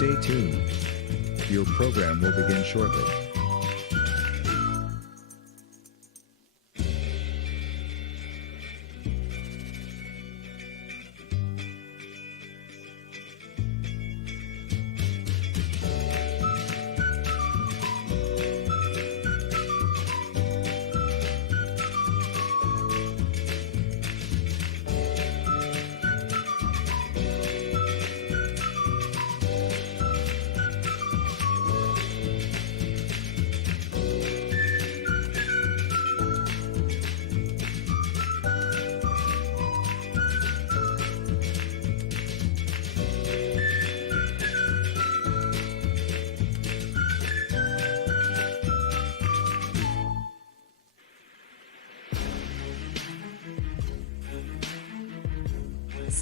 Stay tuned. Your program will begin shortly.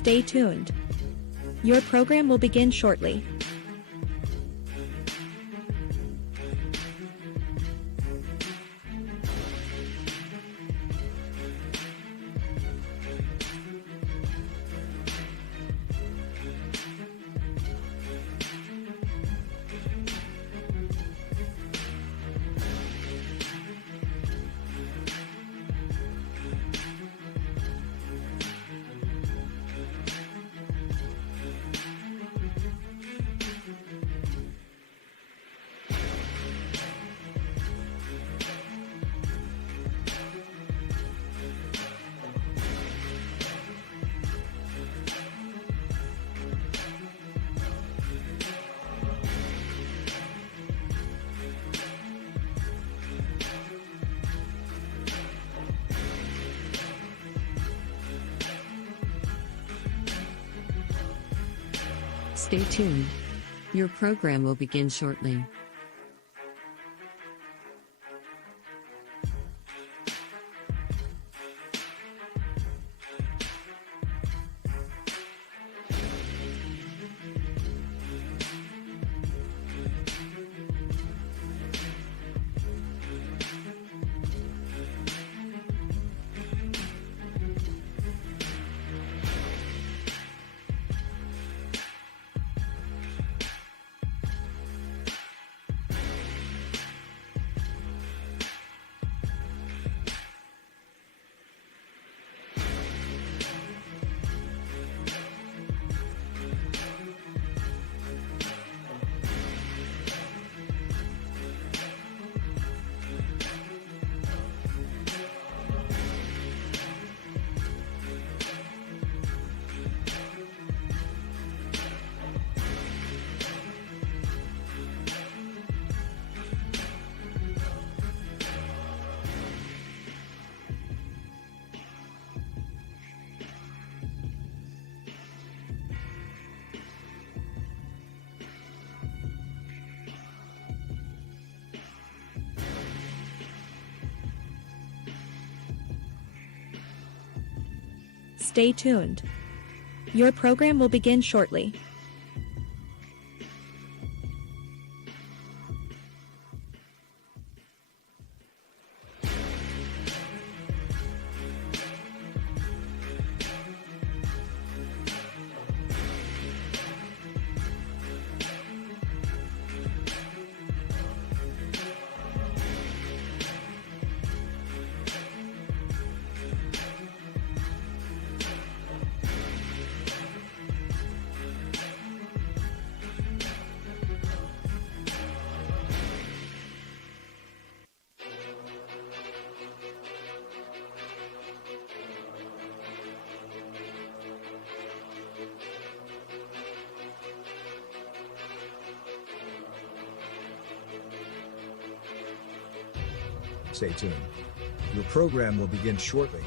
Stay tuned. Your program will begin shortly. Stay tuned. Your program will begin shortly. Stay tuned. Your program will begin shortly. Stay tuned. Your program will begin shortly.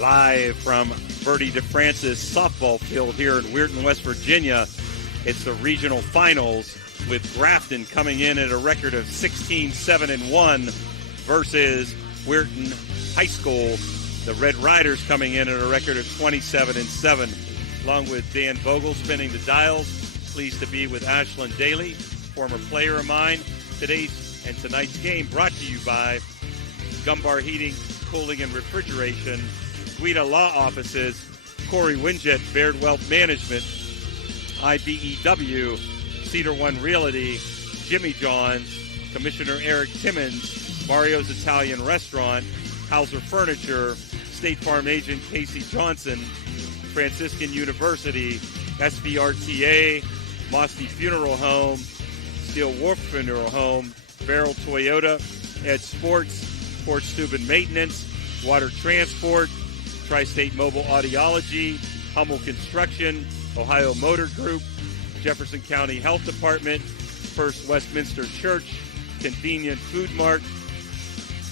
Live from Bertie DeFrancis softball field here in Weirton, West Virginia. It's the regional finals with Grafton coming in at a record of 16-7-1 versus Weirton High School. The Red Riders coming in at a record of 27-7. Along with Dan Vogel spinning the dials. Pleased to be with Ashlyn Daly, former player of mine. Today's and tonight's game brought to you by Gumbar Heating, Cooling, and Refrigeration, Guida Law Offices, Corey Winjet, Baird Wealth Management, IBEW, Cedar One Realty, Jimmy John's, Commissioner Eric Timmons, Mario's Italian Restaurant, Hauser Furniture, State Farm Agent Casey Johnson, Franciscan University, SVRTA, Mosty Funeral Home, Steel Wharf Funeral Home, Barrel Toyota, Ed Sports, Fort Steuben Maintenance, Water Transport, Tri-State Mobile Audiology, Hummel Construction, Ohio Motor Group, Jefferson County Health Department, First Westminster Church, Convenient Food Mart,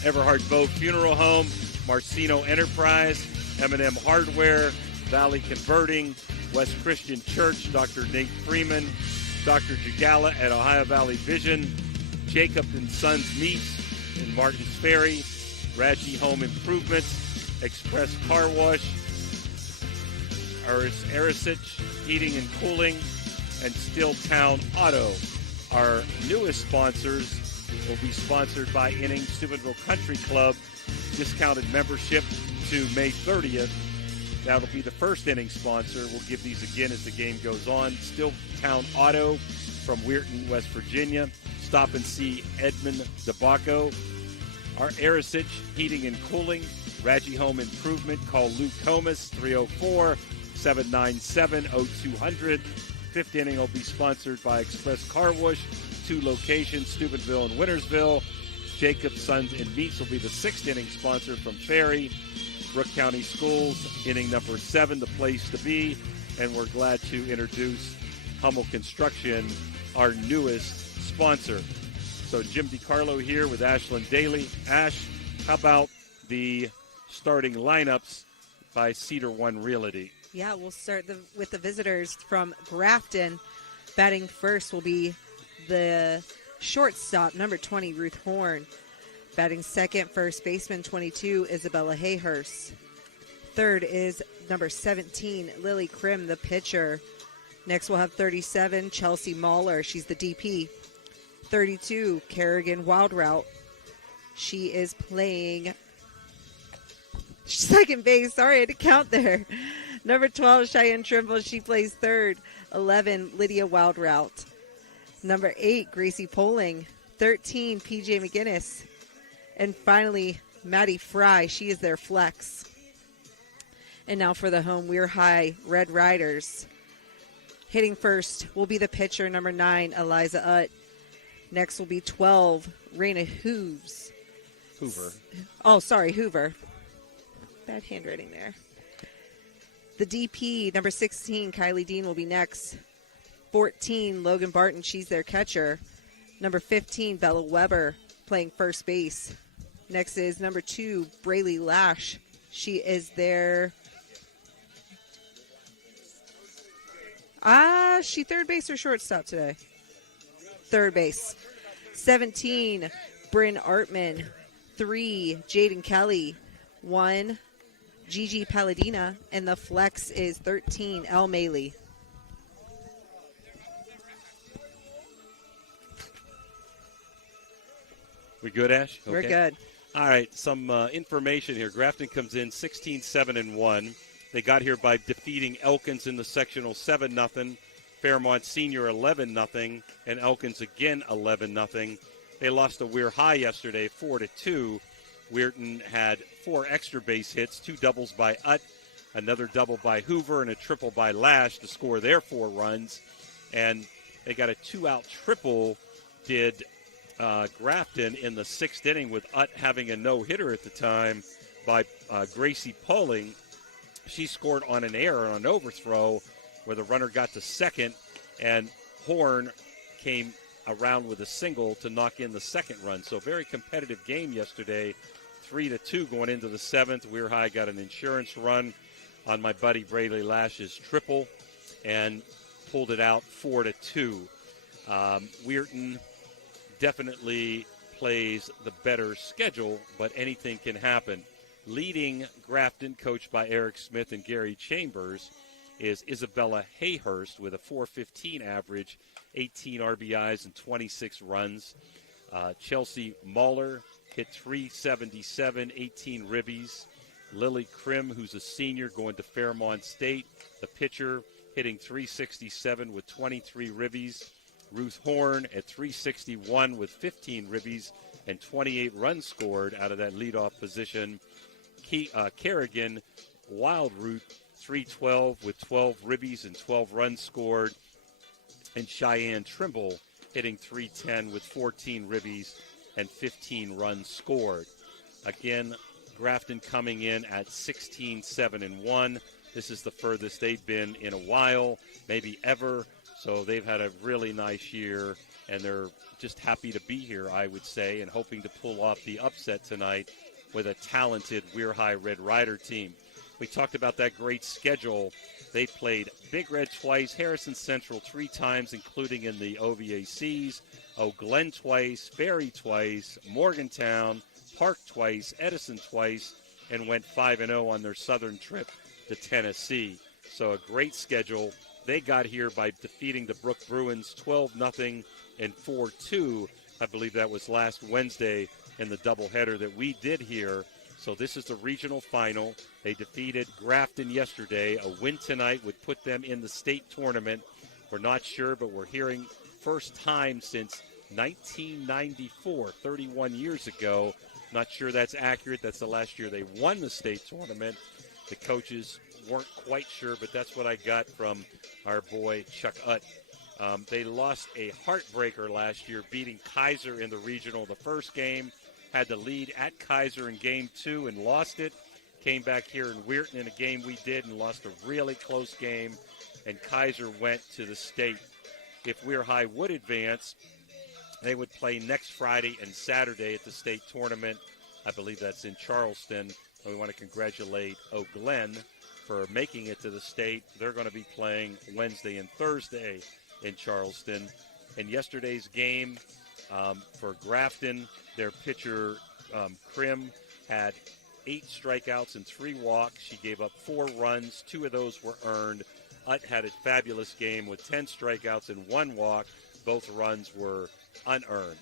Everhard Bow Funeral Home, Marcino Enterprise, M&M Hardware, Valley Converting, West Christian Church, Dr. Nate Freeman, Dr. Jagala at Ohio Valley Vision, Jacob and Sons Meats in Martins Ferry, Raji Home Improvements, Express Car Wash, Arisich Heating and Cooling, and Stilltown Auto. Our newest sponsors will be sponsored by Inning Steubenville Country Club, discounted membership to May 30th. That'll be the first inning sponsor. We'll give these again as the game goes on. Stilltown Auto from Weirton, West Virginia. Stop and see Edmund DeBacco. Our Arisich Heating and Cooling, Raji Home Improvement. Call Lou Comas, 304-797-0200. Fifth inning will be sponsored by Express Car Wash, 2 locations, Steubenville and Wintersville. Jacob Sons and Meats will be the sixth inning sponsor from Ferry. Brooke County Schools, inning number 7, the place to be. And we're glad to introduce Hummel Construction, our newest sponsor. So Jim DiCarlo here with Ashlyn Daly. Ash, how about the starting lineups by Cedar One Realty? Yeah, we'll start with the visitors from Grafton. Batting first will be the shortstop, number 20, Ruth Horn. Batting second, first baseman, 22, Isabella Hayhurst. Third is number 17, Lily Krim, the pitcher. Next we'll have 37, Chelsea Mahler. She's the DP. 32, Kerrigan Wildrout. She is playing second base. Sorry, I had to count there. Number 12, Cheyenne Trimble. She plays third. 11, Lydia Wildrout. Number 8, Gracie Poling. 13, PJ McGinnis. And finally, Maddie Fry. She is their flex. And now for the home, Weir High Red Riders. Hitting first will be the pitcher, number 9, Eliza Utt. Next will be 12, Raina Hoover. Oh, sorry, Hoover. Bad handwriting there. The DP, number 16, Kylie Dean, will be next. 14, Logan Barton. She's their catcher. Number 15, Bella Weber, playing first base. Next is number 2, Braylee Lash. She is their... she third base or shortstop today? Third base. 17, Bryn Artman. 3, Jaden Kelly. 1, Gigi Palladina. And the flex is 13, Elle Maley. We good, Ash? Okay. We're good. All right, some information here. Grafton comes in 16-7-1. They got here by defeating Elkins in the sectional 7-0. Fairmont Senior 11-0, and Elkins again 11-0. They lost to Weir High yesterday 4-2. Weirton had 4 extra base hits, 2 doubles by Utt, another double by Hoover, and a triple by Lash to score their 4 runs. And they got a 2-out triple, did Grafton in the 6th inning, with Utt having a no-hitter at the time by Gracie Poling. She scored on an error, on an overthrow, where the runner got to second, and Horn came around with a single to knock in the second run. So very competitive game yesterday 3-2 going into the seventh. Weir High got an insurance run on my buddy Brayley Lash's triple and pulled it out 4-2. Weirton definitely plays the better schedule, but anything can happen. Leading Grafton, coached by Eric Smith and Gary Chambers, is Isabella Hayhurst with a .415 average, 18 RBIs and 26 runs. Chelsea Mahler hit .377, 18 ribbies. Lily Krim, who's a senior going to Fairmont State, the pitcher, hitting .367 with 23 ribbies. Ruth Horn at .361 with 15 ribbies and 28 runs scored out of that leadoff position. Kerrigan Wildroot, .312 with 12 ribbies and 12 runs scored. And Cheyenne Trimble hitting .310 with 14 ribbies and 15 runs scored. Again, Grafton coming in at 16-7-1. This is the furthest they've been in a while, maybe ever. So they've had a really nice year, and they're just happy to be here, I would say, and hoping to pull off the upset tonight with a talented Weir High Red Rider team. We talked about that great schedule. They played Big Red twice, Harrison Central 3 times, including in the OVACs, Eau Glen twice, Ferry twice, Morgantown, Park twice, Edison twice, and went 5-0 on their southern trip to Tennessee. So a great schedule. They got here by defeating the Brook Bruins 12-0 and 4-2. I believe that was last Wednesday in the doubleheader that we did here. So this is the regional final. They defeated Grafton yesterday. A win tonight would put them in the state tournament. We're not sure, but we're hearing first time since 1994, 31 years ago. Not sure that's accurate. That's the last year they won the state tournament. The coaches weren't quite sure, but that's what I got from our boy Chuck Utt. They lost a heartbreaker last year, beating Kaiser in the regional the first game. Had the lead at Kaiser in game 2 and lost it. Came back here in Weirton in a game we did and lost a really close game, and Kaiser went to the state. If Weir High would advance, they would play next Friday and Saturday at the state tournament. I believe that's in Charleston. And we want to congratulate Eau Glen for making it to the state. They're going to be playing Wednesday and Thursday in Charleston. And yesterday's game for Grafton, their pitcher Krim had 8 strikeouts and 3 walks. She gave up 4 runs. 2 of those were earned. Utt had a fabulous game with 10 strikeouts and 1 walk. Both runs were unearned.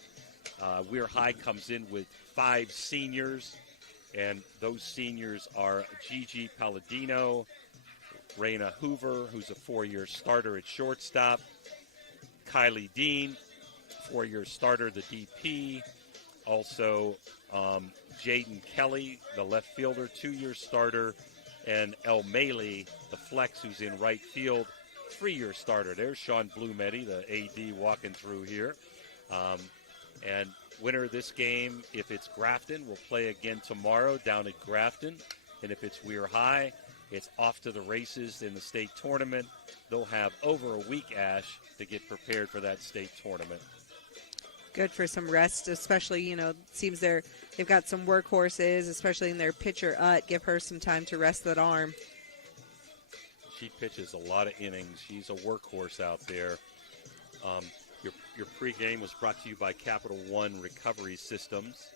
Weir High comes in with 5 seniors, and those seniors are Gigi Palladino, Raina Hoover, who's a 4-year starter at shortstop, Kylie Dean, 4-year starter, the DP, also Jaden Kelly, the left fielder, 2-year starter, and El Maley, the flex, who's in right field, 3-year starter. There's Sean Blumetti, the AD, walking through here. And winner of this game, if it's Grafton, will play again tomorrow down at Grafton. And if it's Weir High, it's off to the races in the state tournament. They'll have over a week, Ash, to get prepared for that state tournament. Good for some rest, especially, it seems they've got some workhorses, especially in their pitcher, give her some time to rest that arm. She pitches a lot of innings. She's a workhorse out there. Your pregame was brought to you by Capital One Recovery Systems,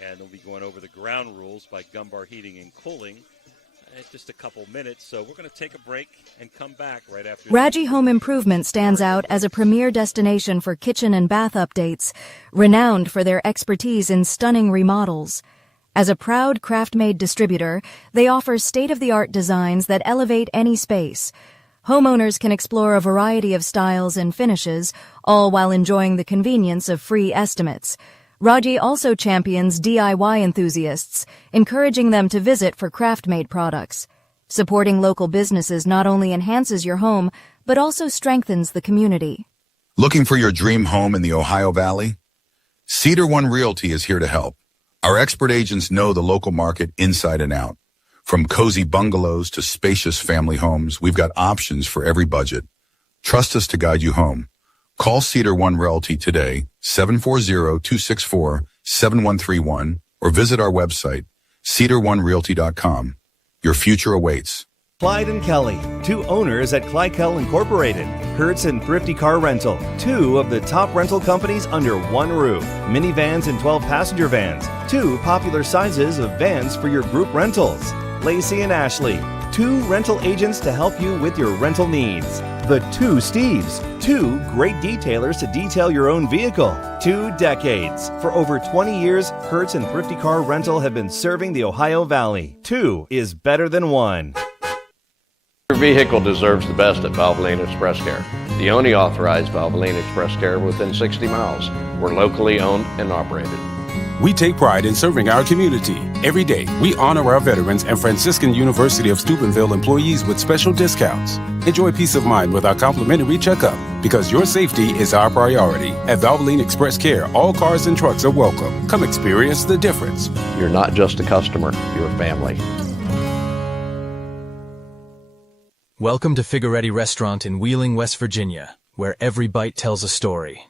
and they'll be going over the ground rules by Gumbar Heating and Cooling in just a couple minutes. So we're going to take a break and come back right after. Raji Home Improvement stands out as a premier destination for kitchen and bath updates, renowned for their expertise in stunning remodels. As a proud craft-made distributor, they offer state-of-the-art designs that elevate any space. Homeowners can explore a variety of styles and finishes, all while enjoying the convenience of free estimates. Raji also champions DIY enthusiasts, encouraging them to visit for craft-made products. Supporting local businesses not only enhances your home, but also strengthens the community. Looking for your dream home in the Ohio Valley? Cedar One Realty is here to help. Our expert agents know the local market inside and out. From cozy bungalows to spacious family homes, we've got options for every budget. Trust us to guide you home. Call Cedar One Realty today, 740-264-7131, or visit our website, cedaronerealty.com. Your future awaits. Clyde and Kelly, two owners at Clykel Incorporated. Hertz and Thrifty Car Rental, two of the top rental companies under one roof. Minivans and 12-passenger vans, two popular sizes of vans for your group rentals. Lacey and Ashley, two rental agents to help you with your rental needs. The Two Steves, two great detailers to detail your own vehicle. 2 decades. For over 20 years, Hertz and Thrifty Car Rental have been serving the Ohio Valley. 2 is better than 1. Your vehicle deserves the best at Valvoline Express Care, the only authorized Valvoline Express Care within 60 miles. We're locally owned and operated. We take pride in serving our community. Every day, we honor our veterans and Franciscan University of Steubenville employees with special discounts. Enjoy peace of mind with our complimentary checkup, because your safety is our priority. At Valvoline Express Care, all cars and trucks are welcome. Come experience the difference. You're not just a customer, you're a family. Welcome to Figueretti Restaurant in Wheeling, West Virginia, where every bite tells a story.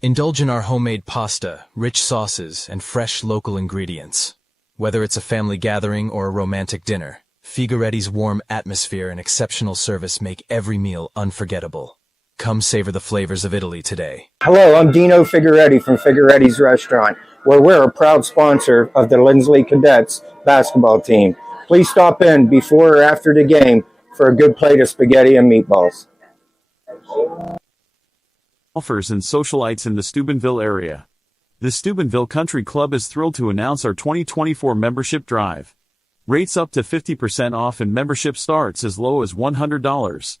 Indulge in our homemade pasta, rich sauces, and fresh local ingredients. Whether it's a family gathering or a romantic dinner, Figueretti's warm atmosphere and exceptional service make every meal unforgettable. Come savor the flavors of Italy today. Hello, I'm Dino Figueretti from Figueretti's Restaurant, where we're a proud sponsor of the Lindsley Cadets basketball team. Please stop in before or after the game for a good plate of spaghetti and meatballs. Golfers and socialites in the Steubenville area. The Steubenville Country Club is thrilled to announce our 2024 membership drive. Rates up to 50% off and membership starts as low as $100.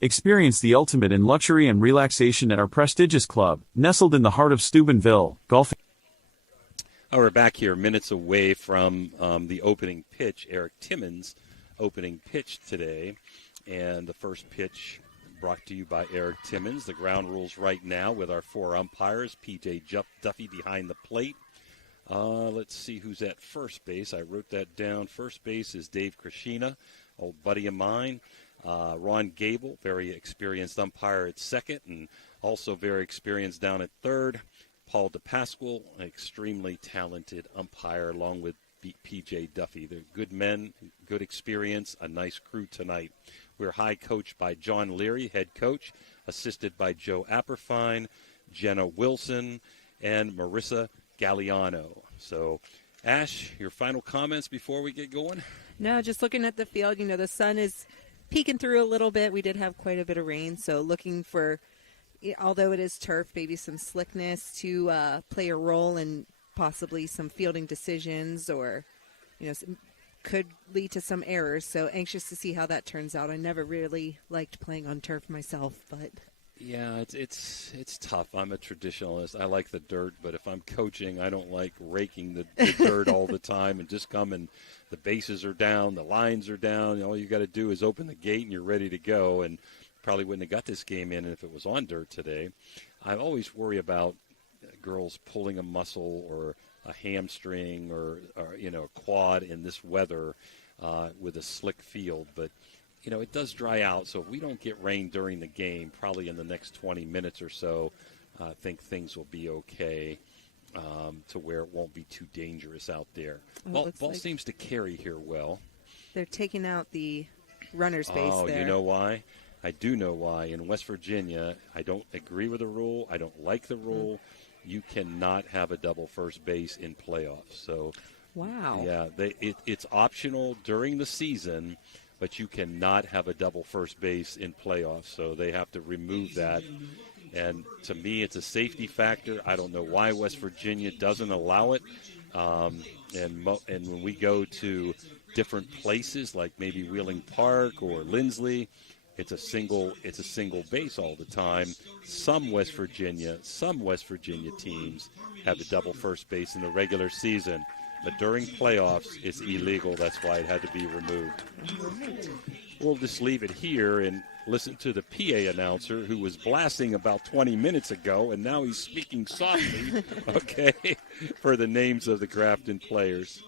Experience the ultimate in luxury and relaxation at our prestigious club, nestled in the heart of Steubenville. Golfing. We're back here minutes away from the opening pitch, Eric Timmons' opening pitch today. And the first pitch brought to you by Eric Timmons. The ground rules right now with our 4 umpires. P.J. Duffy behind the plate. Let's see who's at first base. I wrote that down. First base is Dave Krishina, old buddy of mine. Ron Gable, very experienced umpire at second, and also very experienced down at third. Paul DePasquale, an extremely talented umpire, along with P.J. Duffy. They're good men, good experience, a nice crew tonight. We're high coached by John Leary, head coach, assisted by Joe Apperfine, Jenna Wilson, and Marissa Galliano. So, Ash, your final comments before we get going? No, just looking at the field, the sun is peeking through a little bit. We did have quite a bit of rain, so looking for, although it is turf, maybe some slickness to play a role in possibly some fielding decisions, or, could lead to some errors. So anxious to see how that turns out. I never really liked playing on turf myself, but yeah, it's tough. I'm a traditionalist. I like the dirt, but if I'm coaching, I don't like raking the dirt all the time and just come and the bases are down, the lines are down. All you got to do is open the gate and you're ready to go. And probably wouldn't have got this game in if it was on dirt today. I always worry about girls pulling a muscle or a hamstring or a quad in this weather with a slick field. But, it does dry out. So if we don't get rain during the game, probably in the next 20 minutes or so, I think things will be okay to where it won't be too dangerous out there. Ball seems to carry here well. They're taking out the runner's base there. Oh, you know why? I do know why. In West Virginia, I don't agree with the rule. I don't like the rule. You cannot have a double first base in playoffs. So, wow. Yeah, it's optional during the season, but you cannot have a double first base in playoffs. So they have to remove that. And to me, it's a safety factor. I don't know why West Virginia doesn't allow it. And when we go to different places, like maybe Wheeling Park or Lindsley, it's a single base all the time. Some West Virginia teams have a double first base in the regular season, but during playoffs, it's illegal. That's why it had to be removed. We'll just leave it here and listen to the PA announcer who was blasting about 20 minutes ago, and now he's speaking softly, okay, for the names of the Grafton players.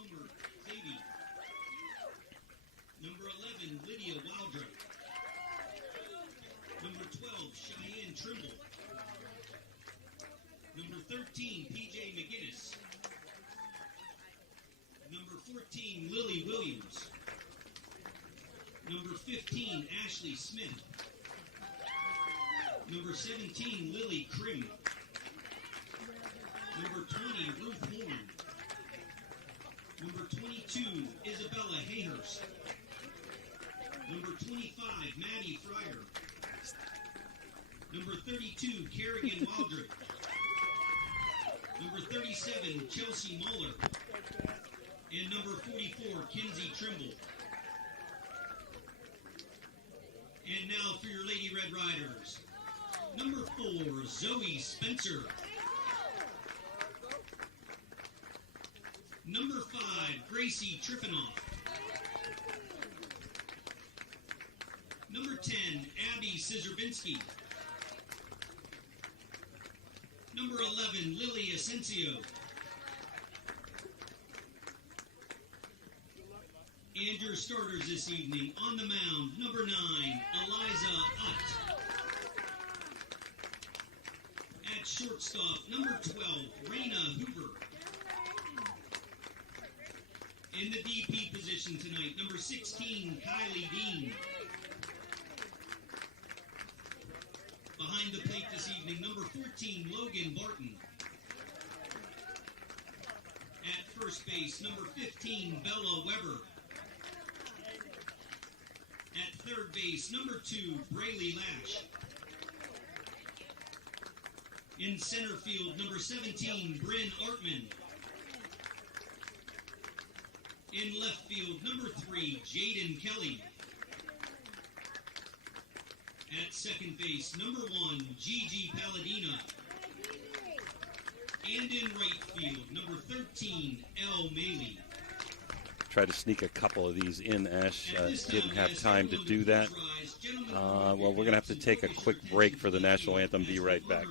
14, Lily Williams. Number 15, Ashley Smith. Number 17, Lily Krim. Number 20, Ruth Horn. Number 22, Isabella Hayhurst. Number 25, Maddie Fryer. Number 32, Kerrigan Waldrop. Number 37, Chelsea Muller. And number 44, Kinsey Trimble. And now for your Lady Red Riders. Number 4, Zoe Spencer. Number 5, Gracie Triffanoff. Number 10, Abby Scissorbinsky. Number 11, Lily Asensio. And your starters this evening on the mound, number 9, Eliza Utt. At shortstop, number 12, Raina Hoover. In the DP position tonight, number 16, Kylie Dean. Behind the plate this evening, number 14, Logan Barton. At first base, number 15, Bella Weber. At third base, number 2, Braylee Lash. In center field, number 17, Bryn Artman. In left field, number 3, Jaden Kelly. At second base, number 1, Gigi Palladina. And in right field, number 13, Elle Maley. Tried to sneak a couple of these in. Ash didn't have time to do that. Well, we're going to have to take a quick break for the national anthem. Be right back.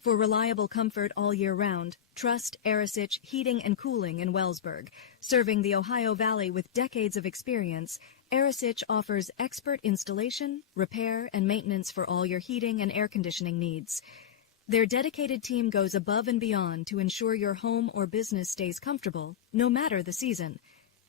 For reliable comfort all year round, trust Arisich Heating and Cooling in Wellsburg. Serving the Ohio Valley with decades of experience, Arisich offers expert installation, repair, and maintenance for all your heating and air conditioning needs. Their dedicated team goes above and beyond to ensure your home or business stays comfortable, no matter the season.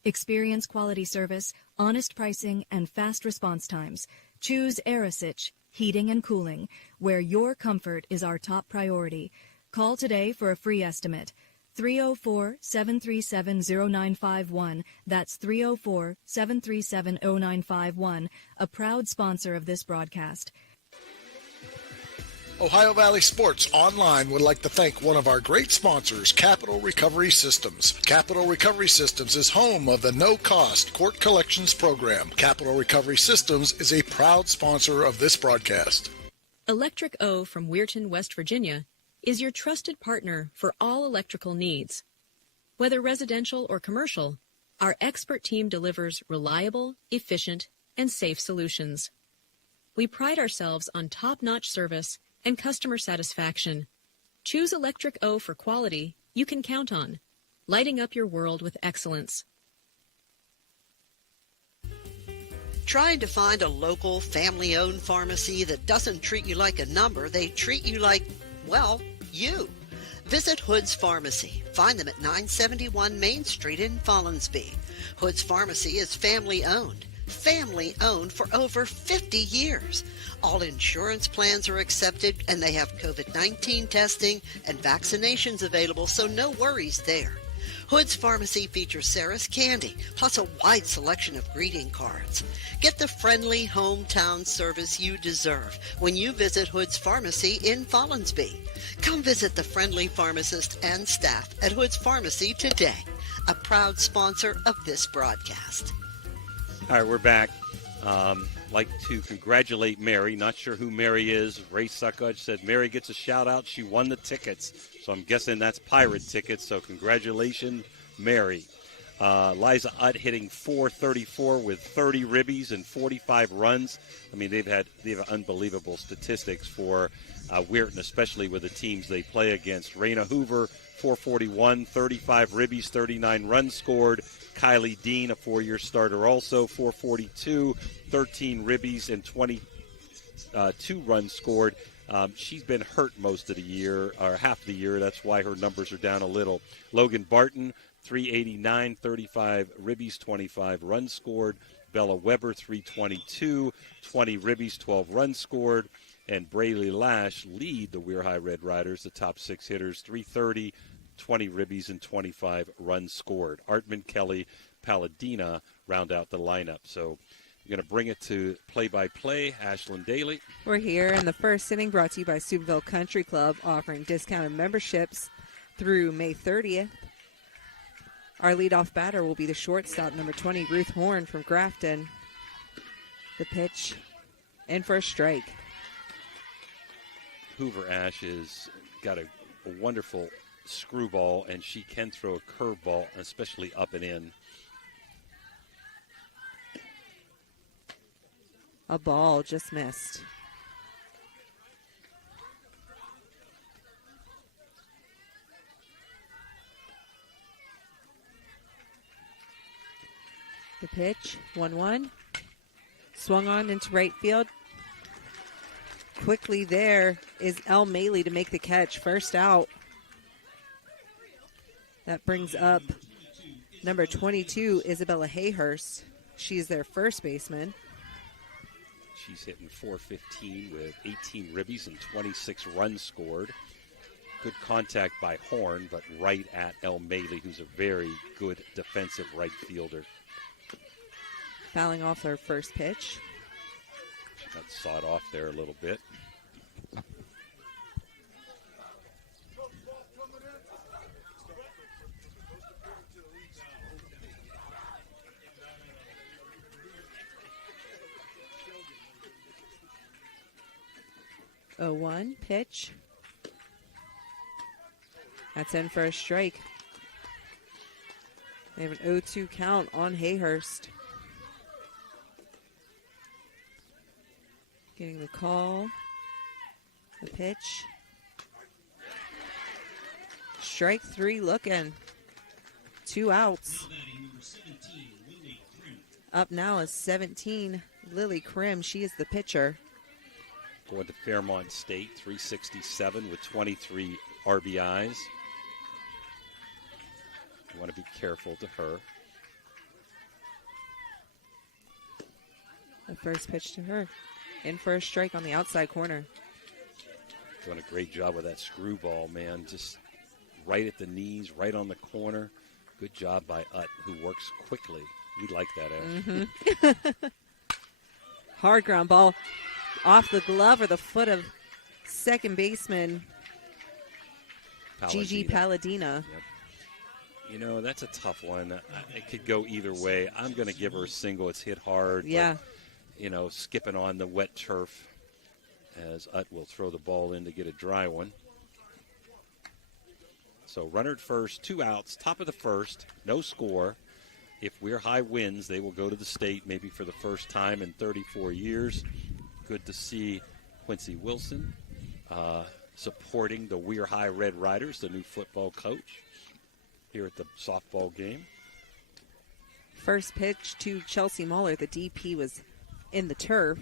Experience quality service, honest pricing, and fast response times. Choose Arisich Heating and Cooling, where your comfort is our top priority. Call today for a free estimate. 304-737-0951. That's 304-737-0951, a proud sponsor of this broadcast. Ohio Valley Sports Online would like to thank one of our great sponsors, Capital Recovery Systems. Capital Recovery Systems is home of the no-cost court collections program. Capital Recovery Systems is a proud sponsor of this broadcast. Electric O from Weirton, West Virginia, is your trusted partner for all electrical needs. Whether residential or commercial, our expert team delivers reliable, efficient, and safe solutions. We pride ourselves on top-notch service and customer satisfaction. Choose Electric O for quality you can count on, lighting up your world with excellence. Trying to find a local, family-owned pharmacy that doesn't treat you like a number, they treat you like, well, you. Visit Hood's Pharmacy. Find them at 971 Main Street in Follinsby. Hood's Pharmacy is family-owned. Family-owned for over 50 years. All insurance plans are accepted, and they have COVID-19 testing and vaccinations available, so no worries there. Hood's Pharmacy features Sarah's Candy, plus a wide selection of greeting cards. Get the friendly hometown service you deserve when you visit Hood's Pharmacy in Follinsby. Come visit the friendly pharmacist and staff at Hood's Pharmacy today, a proud sponsor of this broadcast. All right, we're back. Like to congratulate Mary. Not sure who Mary is. Ray Suckudge said Mary gets a shout-out. She won the tickets. So I'm guessing that's Pirate tickets. So congratulations, Mary. Liza Utt hitting .434 with 30 ribbies and 45 runs. I mean, they have unbelievable statistics for Weirton, especially with the teams they play against. Raina Hoover, .441, 35 ribbies, 39 runs scored. Kylie Dean, a 4-year starter also, 442, 13 ribbies, and 22 runs scored. She's been hurt most of the year, or half the year. That's why her numbers are down a little. Logan Barton, 389, 35 ribbies, 25 runs scored. Bella Weber, 322, 20 ribbies, 12 runs scored. And Braylee Lash lead the Weir High Red Riders, the top 6 hitters, 330, 20 ribbies, and 25 runs scored. Artman, Kelly, Palladina round out the lineup. So you're going to bring it to play-by-play, Ashlyn Daly. We're here in the first inning, brought to you by Steubenville Country Club, offering discounted memberships through May 30th. Our leadoff batter will be the shortstop, number 20, Ruth Horn from Grafton. The pitch, in for a strike. Hoover Ash has got a wonderful screwball, and she can throw a curveball, especially up and in. A ball just missed. The pitch, 1-1. Swung on into right field. Quickly there is Elle Maley to make the catch. First out. That brings up number 22, Isabella Hayhurst. She's their first baseman. She's hitting .415 with 18 ribbies and 26 runs scored. Good contact by Horn, but right at Elle Maley, who's a very good defensive right fielder. Fouling off her first pitch. She got sawed off there a little bit. Oh, 1 pitch. That's in for a strike. They have an 0-2 count on Hayhurst. Getting the call. The pitch. Strike 3 looking. 2 outs. Up now is 17, Lily Krim. She is the pitcher. Going to Fairmont State, 367 with 23 RBIs. You want to be careful to her. The first pitch to her. In for a strike on the outside corner. Doing a great job with that screwball, man. Just right at the knees, right on the corner. Good job by Utt, who works quickly. We like that, Ash. Mm-hmm. Hard ground ball off the glove or the foot of second baseman Gigi Palladina. Yep. You know, that's a tough one. It could go either way. I'm going to give her a single. It's hit hard. Yeah. But, you know, skipping on the wet turf as Utt will throw the ball in to get a dry one. So runner at first, 2 outs, top of the first, no score. If Weir High wins, they will go to the state maybe for the first time in 34 years. Good to see Quincy Wilson supporting the Weir High Red Riders, the new football coach, here at the softball game. First pitch to Chelsea Muller. The DP was in the turf.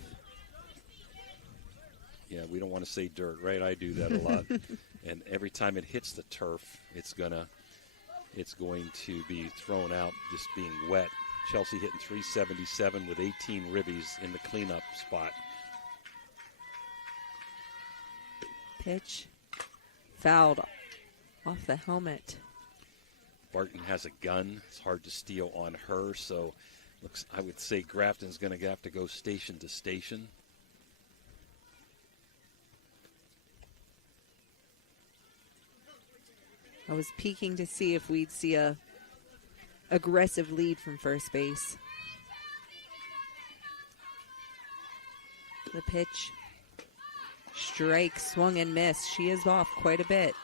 Yeah, we don't want to say dirt, right? I do that a lot. And every time it hits the turf, it's going to be thrown out just being wet. Chelsea hitting 377 with 18 ribbies in the cleanup spot. Pitch fouled off the helmet. Barton has a gun. It's hard to steal on her, so I would say Grafton's going to have to go station to station. I was peeking to see if we'd see a aggressive lead from first base. The pitch. Strike, swung and missed. She is off quite a bit.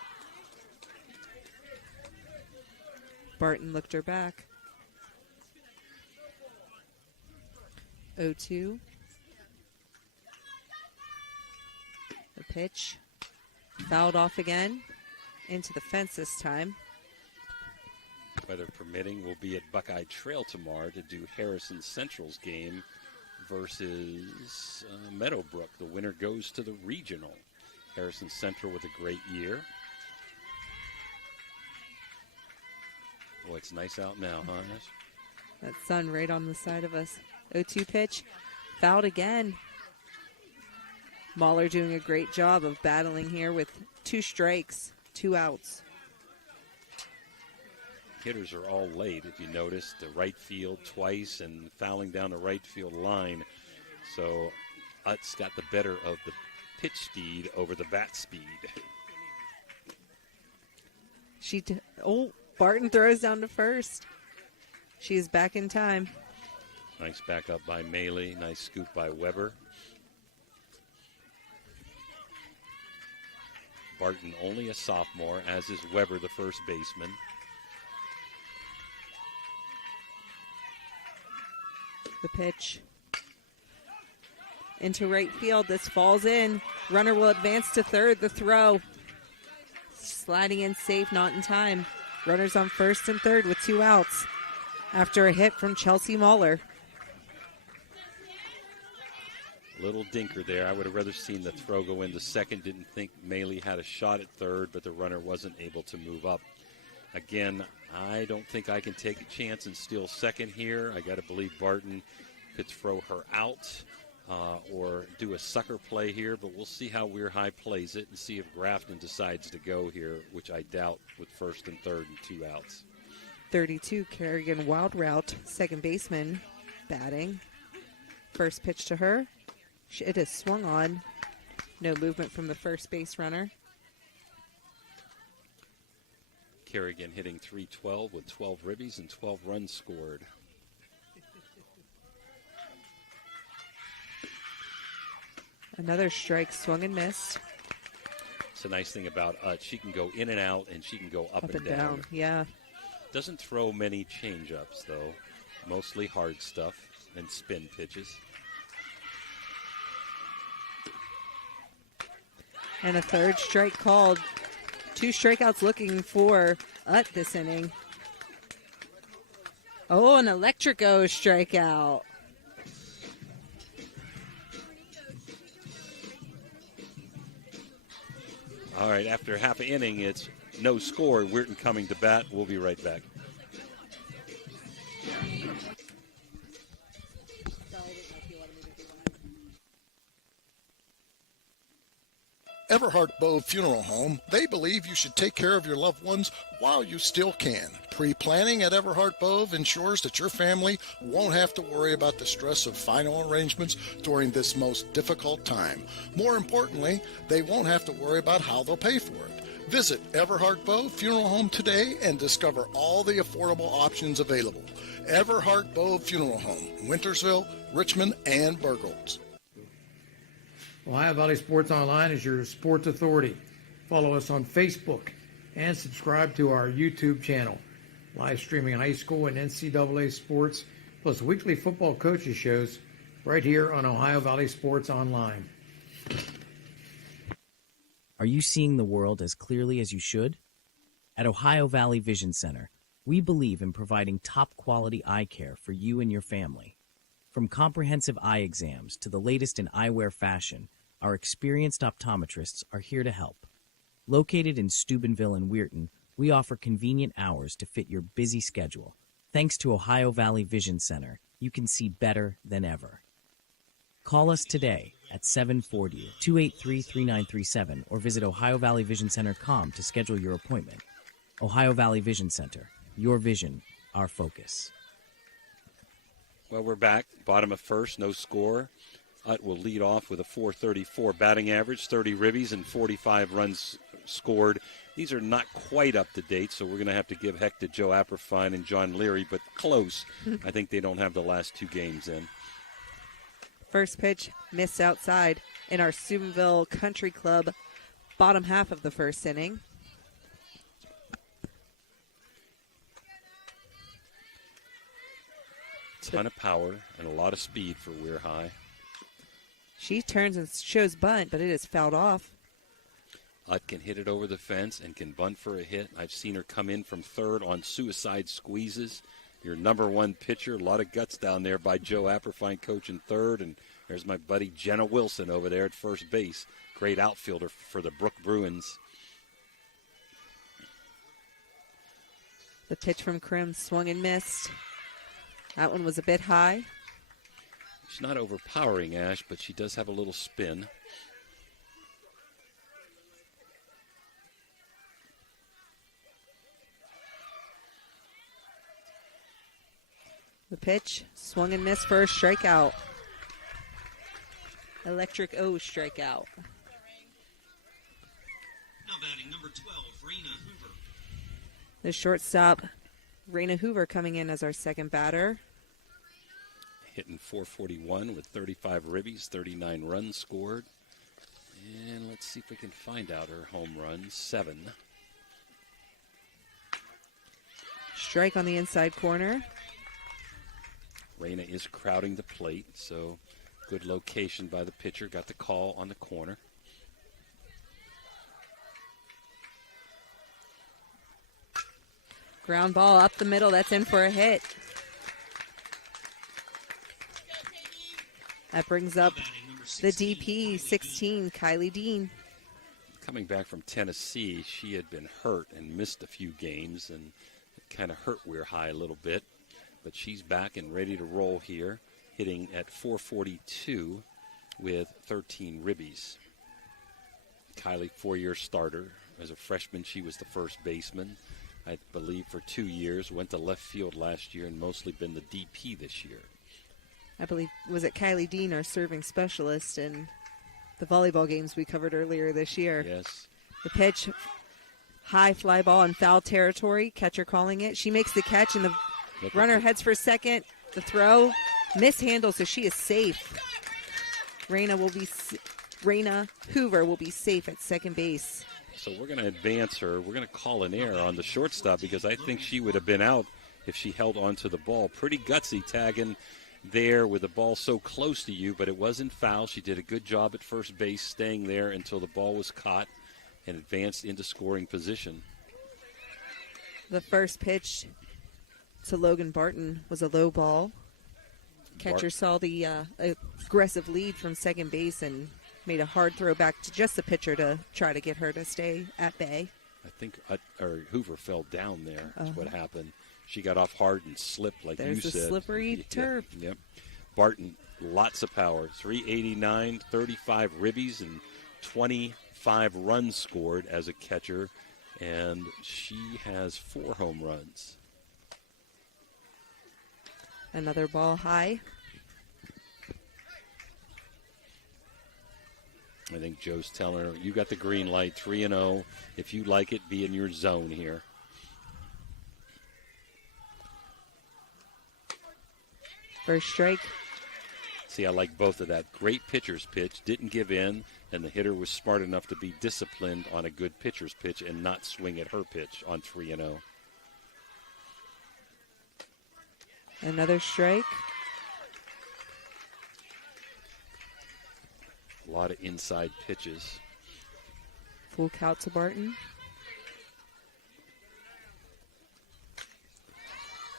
Barton looked her back. 0-2. The pitch. Fouled off again. Into the fence this time. Weather permitting, we'll be at Buckeye Trail tomorrow to do Harrison Central's game versus Meadowbrook. The winner goes to the regional. Harrison Central with a great year. Boy, it's nice out now, huh, Ash? That sun right on the side of us. 0-2 pitch. Fouled again. Mahler doing a great job of battling here with 2 strikes, 2 outs. Hitters are all late, if you notice, to right field twice and fouling down the right field line. So Utz got the better of the pitch speed over the bat speed. Barton throws down to first. She is back in time. Nice backup by Maley. Nice scoop by Weber. Barton only a sophomore, as is Weber, the first baseman. The pitch into right field. This falls in. Runner will advance to third. The throw. Sliding in safe, not in time. Runners on first and third with 2 outs after a hit from Chelsea Mahler. Little dinker there. I would have rather seen the throw go into second. Didn't think Maley had a shot at third, but the runner wasn't able to move up. Again, I don't think I can take a chance and steal second here. I got to believe Barton could throw her out or do a sucker play here, but we'll see how Weir High plays it and see if Grafton decides to go here, which I doubt with first and third and 2 outs. 32, Kerrigan wild route, second baseman, batting. First pitch to her. It is swung on. No movement from the first base runner. Kerrigan hitting .312 with 12 ribbies and 12 runs scored. Another strike swung and missed. It's a nice thing about Utz. She can go in and out, and she can go up and down. Yeah. Doesn't throw many change-ups, though. Mostly hard stuff and spin pitches. And a third strike called. 2 strikeouts looking for Utz this inning. Oh, an Electrico strikeout. All right, after half an inning, it's no score. Weirton coming to bat. We'll be right back. Everhart Bove Funeral Home, they believe you should take care of your loved ones while you still can. Pre-planning at Everhart Bove ensures that your family won't have to worry about the stress of final arrangements during this most difficult time. More importantly, they won't have to worry about how they'll pay for it. Visit Everhart Bove Funeral Home today and discover all the affordable options available. Everhart Bove Funeral Home, Wintersville, Richmond, and Burgolds. Ohio Valley Sports Online is your sports authority. Follow us on Facebook and subscribe to our YouTube channel. Live streaming high school and NCAA sports, plus weekly football coaches shows right here on Ohio Valley Sports Online. Are you seeing the world as clearly as you should? At Ohio Valley Vision Center, we believe in providing top-quality eye care for you and your family. From comprehensive eye exams to the latest in eyewear fashion, our experienced optometrists are here to help. Located in Steubenville and Weirton, we offer convenient hours to fit your busy schedule. Thanks to Ohio Valley Vision Center, you can see better than ever. Call us today at 740-283-3937 or visit OhioValleyVisionCenter.com to schedule your appointment. Ohio Valley Vision Center, your vision, our focus. Well, we're back. Bottom of first, no score. Ut will lead off with a .434 batting average, 30 ribbies, and 45 runs scored. These are not quite up to date, so we're going to have to give heck to Joe Apperfine and John Leary, but close. I think they don't have the last 2 games in. First pitch missed outside in our Steubenville Country Club bottom half of the first inning. Ton of power and a lot of speed for Weir High. She turns and shows bunt, but it is fouled off. Utt can hit it over the fence and can bunt for a hit. I've seen her come in from third on suicide squeezes. Your number one pitcher, a lot of guts down there by Joe Apperfine, coach in third. And there's my buddy Jenna Wilson over there at first base. Great outfielder for the Brook Bruins. The pitch from Krim swung and missed. That one was a bit high. She's not overpowering, Ash, but she does have a little spin. The pitch swung and missed for a strikeout. Electric O strikeout. Now batting number 12, Raina Hoover. The shortstop, Raina Hoover, coming in as our second batter. Hitting .441 with 35 ribbies, 39 runs scored. And let's see if we can find out her home runs. 7. Strike on the inside corner. Raina is crowding the plate, so good location by the pitcher. Got the call on the corner. Ground ball up the middle. That's in for a hit. That brings up the DP, 16, Kylie Dean. Coming back from Tennessee, she had been hurt and missed a few games, and it kind of hurt Weir High a little bit. But she's back and ready to roll here, hitting at .442 with 13 ribbies. Kylie, 4-year starter. As a freshman, she was the first baseman, I believe, for 2 years. Went to left field last year and mostly been the DP this year. I believe, was it Kylie Dean, our serving specialist in the volleyball games we covered earlier this year? Yes. The pitch, high fly ball in foul territory. Catcher calling it. She makes the catch, and the runner heads for second. The throw, mishandled, so she is safe. Raina Hoover will be safe at second base. So we're going to advance her. We're going to call an error on the shortstop because I think she would have been out if she held on to the ball. Pretty gutsy tagging there with the ball so close to you, but it wasn't foul. She did a good job at first base, staying there until the ball was caught and advanced into scoring position. The first pitch to Logan Barton was a low ball. Catcher saw the aggressive lead from second base and made a hard throw back to just the pitcher to try to get her to stay at bay. I think Hoover fell down there. That's what happened. She got off hard and slipped, like you said. There's the slippery turf. Yep. Barton, lots of power. 389, 35 ribbies, and 25 runs scored as a catcher. And she has 4 home runs. Another ball high. I think Joe's telling her, you got the green light, 3-0. If you like it, be in your zone here. First strike. See, I like both of that. Great pitcher's pitch, didn't give in, and the hitter was smart enough to be disciplined on a good pitcher's pitch and not swing at her pitch on 3-0. Another strike. A lot of inside pitches. Full count to Barton.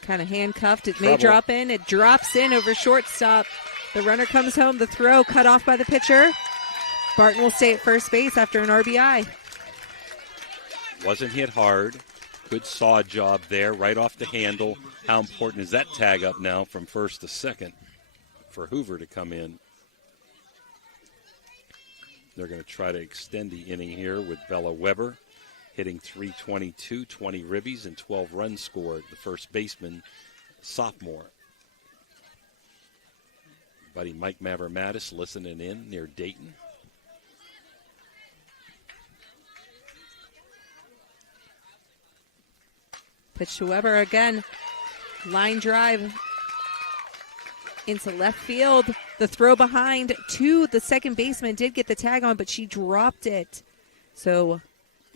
Kind of handcuffed. It may drop in. It drops in over shortstop. The runner comes home. The throw cut off by the pitcher. Barton will stay at first base after an RBI. Wasn't hit hard. Good saw job there, right off the handle. How important is that tag up now from first to second for Hoover to come in? They're going to try to extend the inning here with Bella Weber hitting .322, 20 ribbies, and 12 runs scored. The first baseman, sophomore. Buddy Mike Mavermatis listening in near Dayton. Pitch to Weber again. Line drive into left field. The throw behind to the second baseman did get the tag on, but she dropped it. So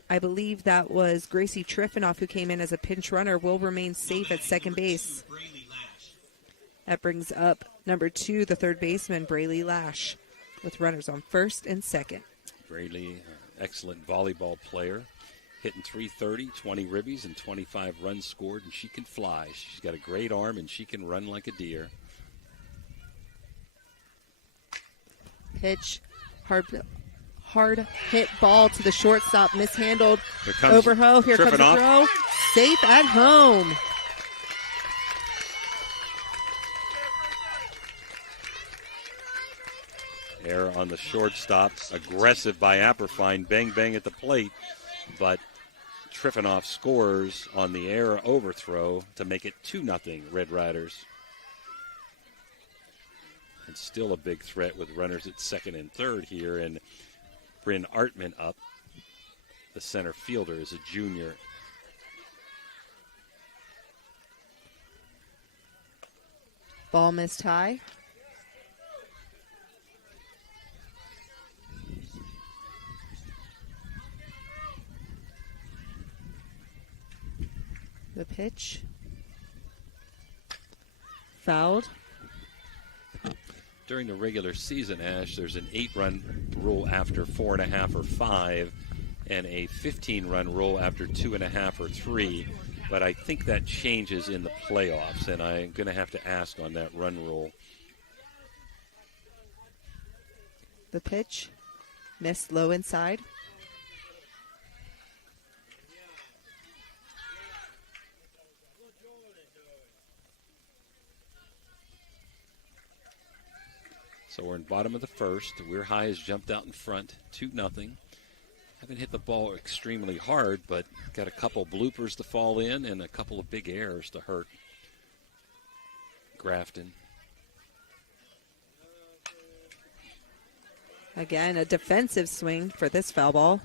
I believe that was Gracie Triffinoff, who came in as a pinch runner, will remain safe at second base. That brings up number 2, the third baseman, Braylee Lash, with runners on first and second. Braylee excellent volleyball player, hitting .330, 20 ribbies, and 25 runs scored, and she can fly. She's got a great arm, and she can run like a deer. Pitch, hard hit ball to the shortstop, mishandled. Here comes Overho. Here comes the Triffinoff. throw. Safe at home. Error on the shortstop. Aggressive by Apperfine. Bang, bang at the plate. But Triffinoff scores on the error overthrow to make it 2-0 Red Riders. And still a big threat with runners at second and third here. And Bryn Artman up. The center fielder is a junior. Ball missed high. The pitch. Fouled. During the regular season, Ash, there's an 8-run rule after 4.5 or 5, and a 15-run rule after 2.5 or 3. But I think that changes in the playoffs, and I'm going to have to ask on that run rule. The pitch. Missed low inside. So we're in bottom of the first. Weir High has jumped out in front, 2-0. Haven't hit the ball extremely hard, but got a couple bloopers to fall in and a couple of big errors to hurt Grafton. Again, a defensive swing for this foul ball.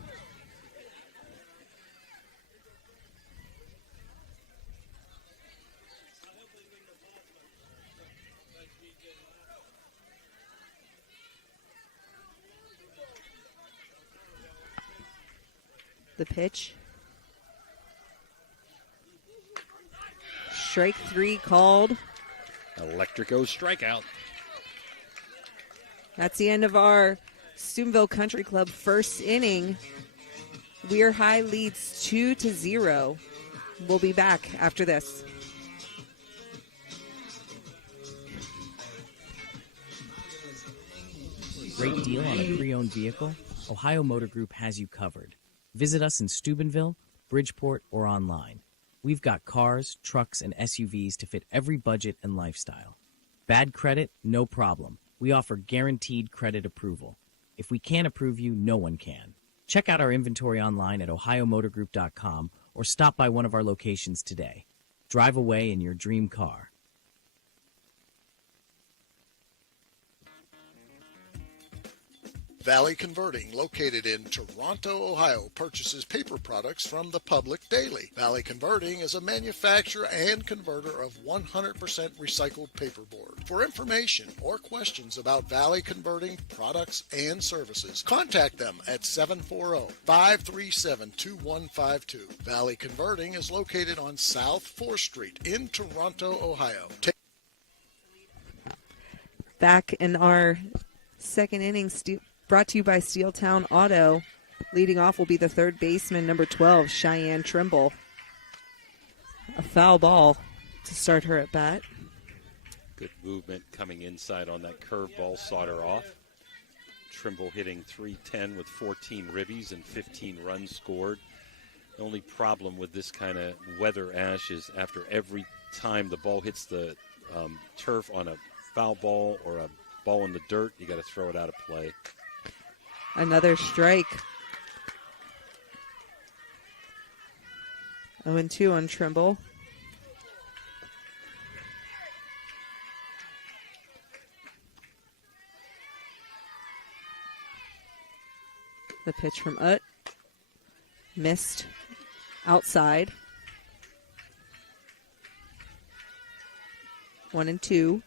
The pitch. Strike 3 called. Electrico strikeout. That's the end of our Steubenville Country Club first inning. Weir High leads 2-0. We'll be back after this. Great deal on a pre-owned vehicle? Ohio Motor Group has you covered. Visit us in Steubenville, Bridgeport, or online. We've got cars, trucks, and SUVs to fit every budget and lifestyle. Bad credit? No problem. We offer guaranteed credit approval. If we can't approve you, no one can. Check out our inventory online at ohiomotorgroup.com or stop by one of our locations today. Drive away in your dream car. Valley Converting, located in Toronto, Ohio, purchases paper products from the public daily. Valley Converting is a manufacturer and converter of 100% recycled paperboard. For information or questions about Valley Converting products and services, contact them at 740-537-2152. Valley Converting is located on South 4th Street in Toronto, Ohio. Back in our second inning, brought to you by Steeltown Auto. Leading off will be the third baseman, number 12, Cheyenne Trimble. A foul ball to start her at bat. Good movement coming inside on that curveball, sawed her off. Trimble hitting .310 with 14 ribbies and 15 runs scored. The only problem with this kind of weather, Ash, is after every time the ball hits the turf on a foul ball or a ball in the dirt, you got to throw it out of play. Another strike. 0-2 on Trimble. The pitch from Ut. Missed outside. 1-2.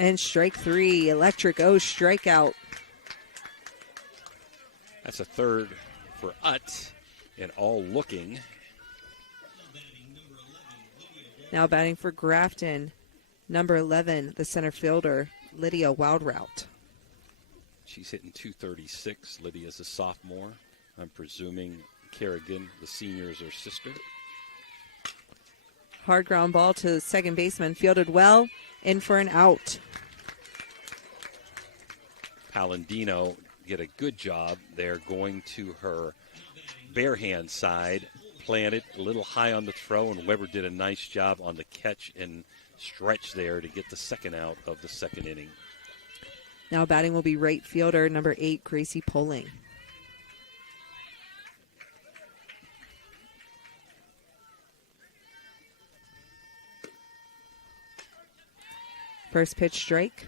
And strike 3, Electric O strikeout. That's a third for Ut, and all looking. Now batting for Grafton, Number 11, the center fielder, Lydia Wildrout. She's hitting .236. Lydia's a sophomore. I'm presuming Kerrigan, the senior, is her sister. Hard ground ball to the second baseman, fielded well, in for an out. Palladino get a good job there going to her bare hand side, planted a little high on the throw, and Weber did a nice job on the catch and stretch there to get the second out of the second inning. Now batting will be right fielder, number 8, Gracie Poling. First pitch strike.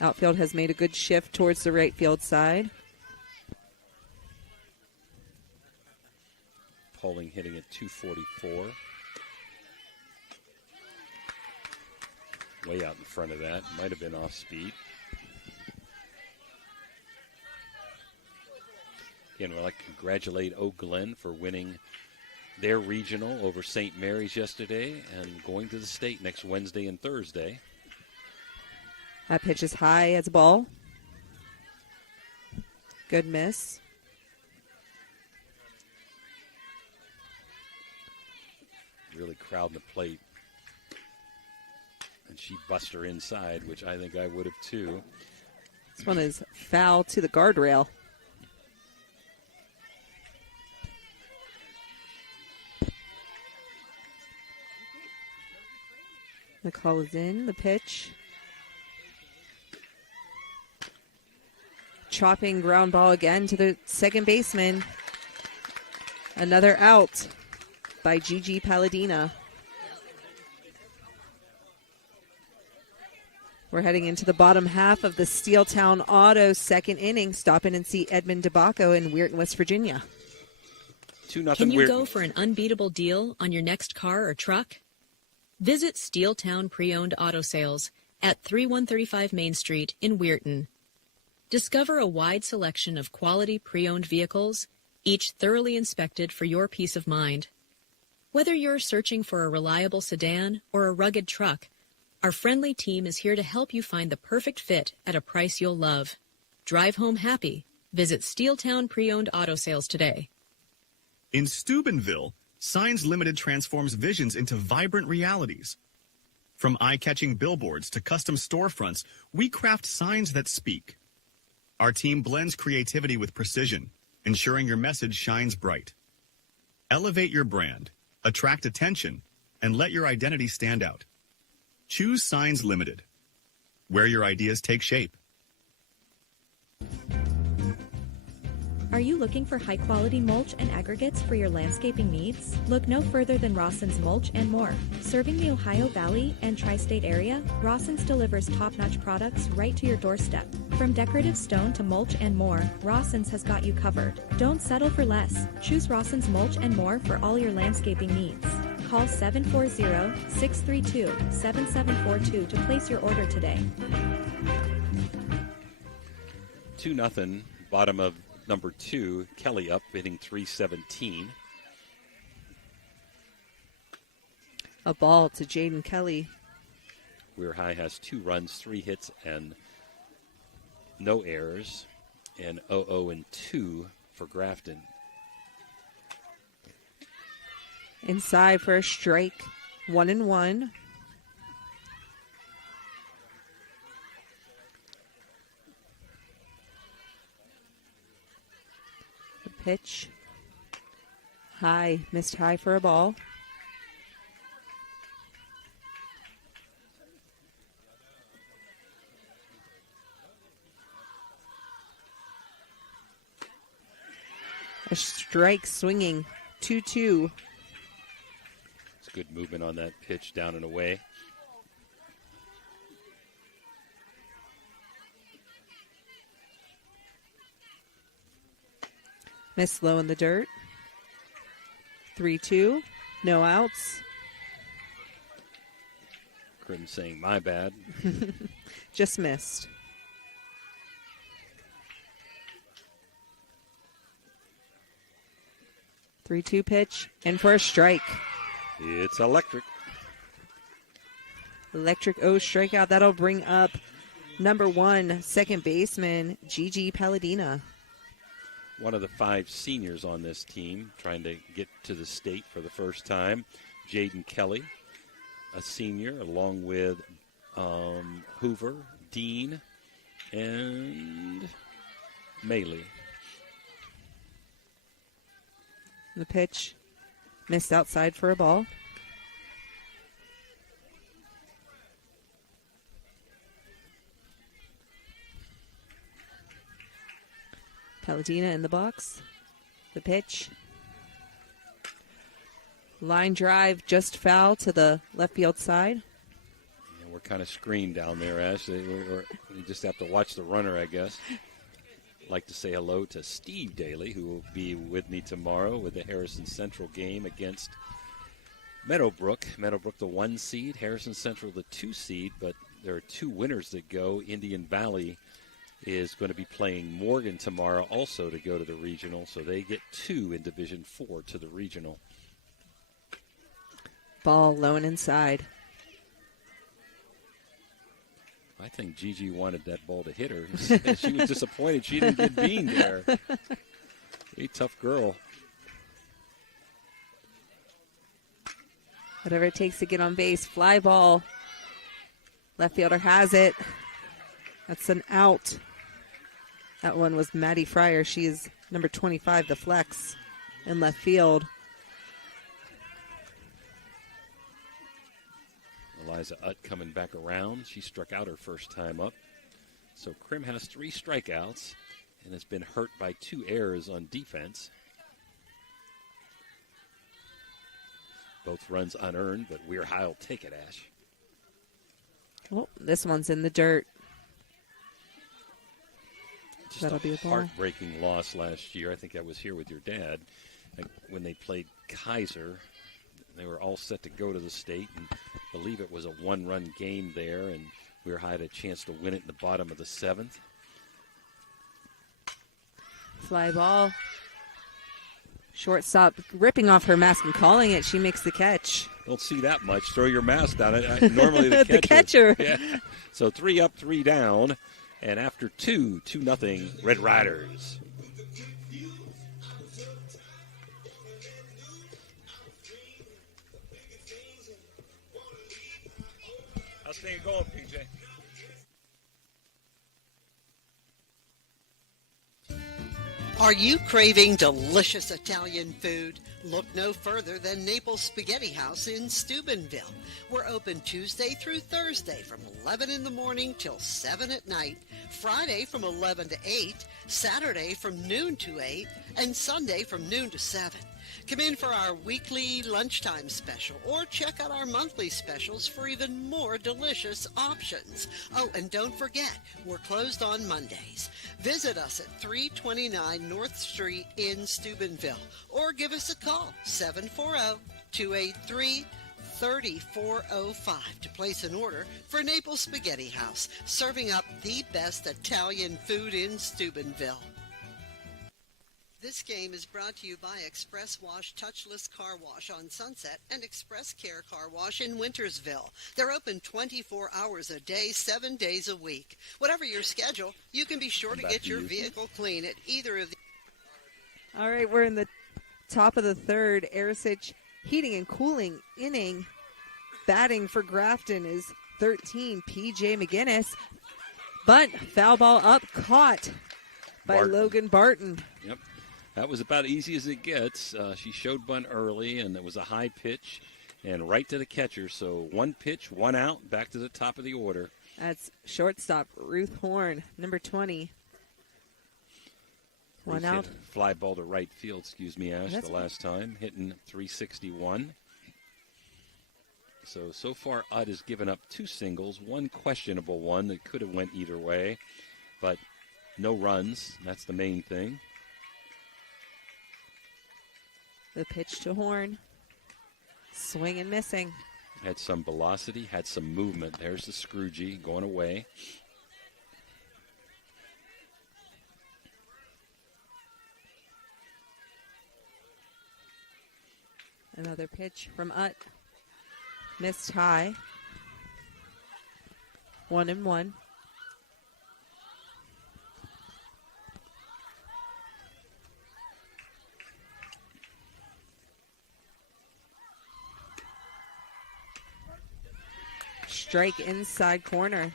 Outfield has made a good shift towards the right field side. Poling hitting at .244. Way out in front of that. Might have been off speed. Again, we'd like to congratulate Oak Glen for winning their regional over St. Mary's yesterday and going to the state next Wednesday and Thursday. That pitch is high as a ball. Good miss. Really crowding the plate. And she bust her inside, which I think I would have too. This one is foul to the guardrail. The call is in. The pitch. Chopping ground ball again to the second baseman. Another out by Gigi Palladina. We're heading into the bottom half of the Steeltown Auto second inning. Stop in and see Edmund DeBacco in Weirton, West Virginia. 2-0 Can you Weirton. go for an unbeatable deal on your next car or truck? Visit Steeltown Pre-Owned Auto Sales at 3135 Main Street in Weirton. Discover a wide selection of quality pre-owned vehicles, each thoroughly inspected for your peace of mind. Whether you're searching for a reliable sedan or a rugged truck, our friendly team is here to help you find the perfect fit at a price you'll love. Drive home happy. Visit Steeltown Pre-Owned Auto Sales today. In Steubenville, Signs Limited transforms visions into vibrant realities. From eye-catching billboards to custom storefronts, we craft signs that speak. Our team blends creativity with precision, ensuring your message shines bright. Elevate your brand, attract attention, and let your identity stand out. Choose Signs Limited, where your ideas take shape. Are you looking for high-quality mulch and aggregates for your landscaping needs? Look no further than Rawson's Mulch and More. Serving the Ohio Valley and Tri-State area, Rawson's delivers top-notch products right to your doorstep. From decorative stone to mulch and more, Rawson's has got you covered. Don't settle for less. Choose Rawson's Mulch and More for all your landscaping needs. Call 740-632-7742 to place your order today. 2-0, bottom of number 2, Kelly up, hitting .317. A ball to Jaden Kelly. Weir High has 2 runs, 3 hits, and no errors, and 0-2 for Grafton. Inside for a strike. 1-1. The pitch. High. Missed high for a ball. A strike swinging. 2-2. It's good movement on that pitch, down and away. Miss low in the dirt. 3-2. No outs. Grim saying, my bad. Just missed. Three-two pitch, in for a strike. It's electric. Electric O strikeout. That'll bring up number 1, second baseman, Gigi Palladina. One of the 5 seniors on this team trying to get to the state for the first time. Jaden Kelly, a senior, along with Hoover, Dean, and Maley. The pitch missed outside for a ball. Palladina in the box. The pitch. Line drive just foul to the left field side. And we're kind of screened down there, Ash. We just have to watch the runner, I guess. I'd like to say hello to Steve Daly, who will be with me tomorrow with the Harrison Central game against Meadowbrook. Meadowbrook, the 1 seed, Harrison Central, the 2 seed, but there are 2 winners that go. Indian Valley is going to be playing Morgan tomorrow also to go to the regional, so they get 2 in Division 4 to the regional. Ball low and inside. I think Gigi wanted that ball to hit her. She was disappointed she didn't get Bean there. A tough girl. Whatever it takes to get on base. Fly ball. Left fielder has it. That's an out. That one was Maddie Fryer. She is number 25, the flex, in left field. Eliza Utt coming back around. She struck out her first time up. So Krim has 3 strikeouts and has been hurt by 2 errors on defense. Both runs unearned, but Weir High will take it, Ash. Oh, this one's in the dirt. Just That'll be a ball. Heartbreaking loss last year. I think I was here with your dad when they played Kaiser. They were all set to go to the state, and I believe it was a 1-run game there, and Weir High had a chance to win it in the bottom of the 7th. Fly ball. Shortstop ripping off her mask and calling it. She makes the catch. Don't see that much. Throw your mask down. Normally the catcher. The catcher. Yeah. So 3 up, 3 down, and after 2-0, Red Riders. How's things going, PJ? Are you craving delicious Italian food? Look no further than Naples Spaghetti House in Steubenville. We're open Tuesday through Thursday from 11 in the morning till 7 at night, Friday from 11 to 8, Saturday from noon to 8, and Sunday from noon to 7. Come in for our weekly lunchtime special or check out our monthly specials for even more delicious options. Oh, and don't forget, we're closed on Mondays. Visit us at 329 North Street in Steubenville or give us a call, 740-283-3405 to place an order for Naples Spaghetti House, serving up the best Italian food in Steubenville. This game is brought to you by Express Wash Touchless Car Wash on Sunset and Express Care Car Wash in Wintersville. They're open 24 hours a day, 7 days a week. Whatever your schedule, you can be sure to get your vehicle clean at either of the... All right, we're in the top of the 3rd. Arisich heating and cooling inning. Batting for Grafton is 13, P.J. McGinnis. Bunt, foul ball up, caught by Logan Barton. Yep. That was about easy as it gets. She showed bunt early, and it was a high pitch and right to the catcher. So 1 pitch, 1 out, back to the top of the order. That's shortstop Ruth Horn, number 20. 1 out. Fly ball to right field, Ash, the last time, hitting .361. So far, Udd has given up 2 singles, 1 questionable one that could have went either way, but no runs. That's the main thing. The pitch to Horn. Swing and missing. Had some velocity, had some movement. There's the Scroogey going away. Another pitch from Utt. Missed high. 1-1. Strike inside corner.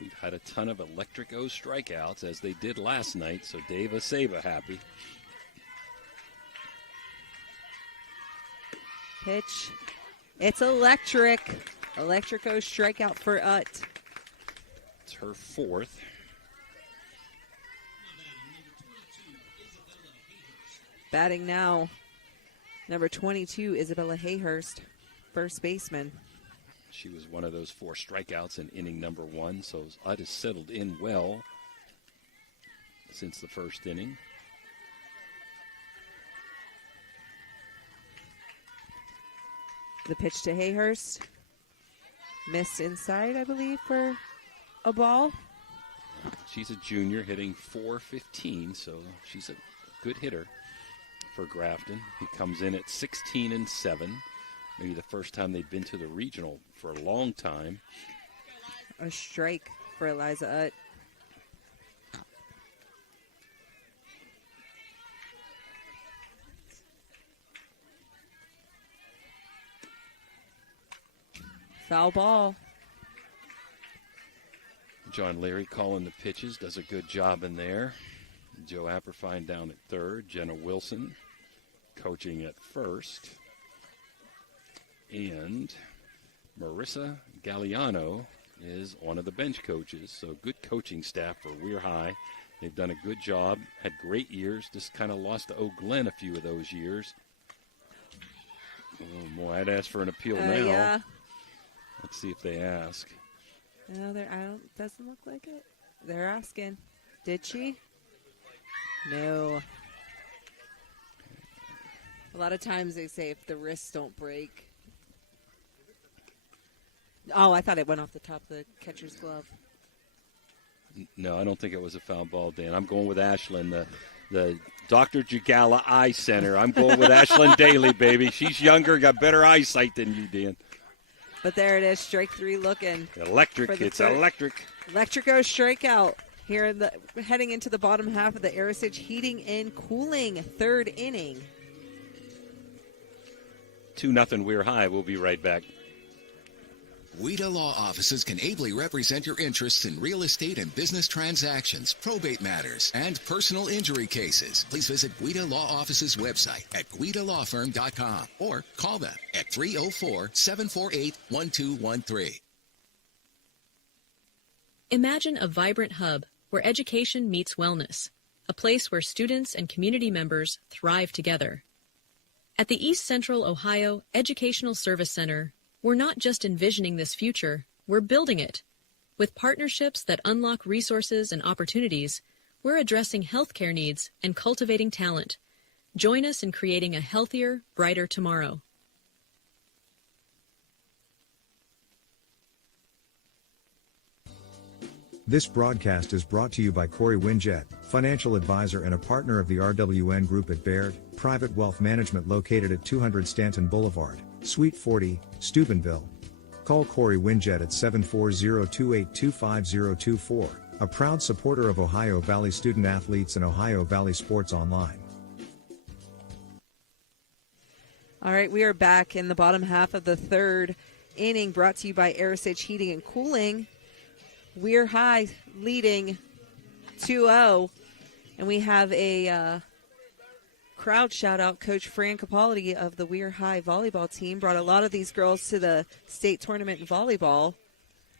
We've had a ton of electric O strikeouts as they did last night, so Dave Aceba happy. Pitch. It's electric. Electric O strikeout for Ut. It's her fourth. Batting now, number 22, Isabella Hayhurst, first baseman. She was one of those 4 strikeouts in inning number 1, so Ut has settled in well since the first inning. The pitch to Hayhurst. Missed inside, I believe, for a ball. She's a junior hitting .415, so she's a good hitter for Grafton. He comes in at 16-7. Maybe the first time they'd been to the regional for a long time. A strike for Eliza Ut. Foul ball. John Leary calling the pitches, does a good job in there. Joe Apperfine down at third. Jenna Wilson coaching at first. And Marissa Galliano is one of the bench coaches. So good coaching staff for Weir High. They've done a good job, had great years. Just kind of lost to Oak Glen a few of those years. Oh, boy, I'd ask for an appeal now. Yeah. Let's see if they ask. No, doesn't look like it. They're asking. Did she? No. A lot of times they say if the wrists don't break. Oh, I thought it went off the top of the catcher's glove. No, I don't think it was a foul ball, Dan. I'm going with Ashlyn, the Dr. Jagala Eye Center. I'm going with Ashlyn Daly, baby. She's younger, got better eyesight than you, Dan. But there it is, strike 3 looking. Electric, it's electric. Electrico strikeout here heading into the bottom half of the Arisage Heating and Cooling third inning. 2-0 Weir High. We'll be right back. WEDA Law Offices can ably represent your interests in real estate and business transactions, probate matters, and personal injury cases. Please visit WEDA Law Offices' website at guidalawfirm.com or call them at 304-748-1213. Imagine a vibrant hub where education meets wellness, a place where students and community members thrive together. At the East Central Ohio Educational Service Center, we're not just envisioning this future, we're building it. With partnerships that unlock resources and opportunities, we're addressing healthcare needs and cultivating talent. Join us in creating a healthier, brighter tomorrow. This broadcast is brought to you by Corey Winjet, financial advisor and a partner of the RWN Group at Baird, private wealth management located at 200 Stanton Boulevard, Suite 40, Steubenville. Call Corey Winjet at 740-2825024, a proud supporter of Ohio Valley student athletes and Ohio Valley Sports Online. All right, we are back in the bottom half of the third inning, brought to you by Arisage Heating and Cooling. Weir High leading 2-0, and we have a crowd shout-out. Coach Fran Capaldi of the Weir High volleyball team brought a lot of these girls to the state tournament in volleyball.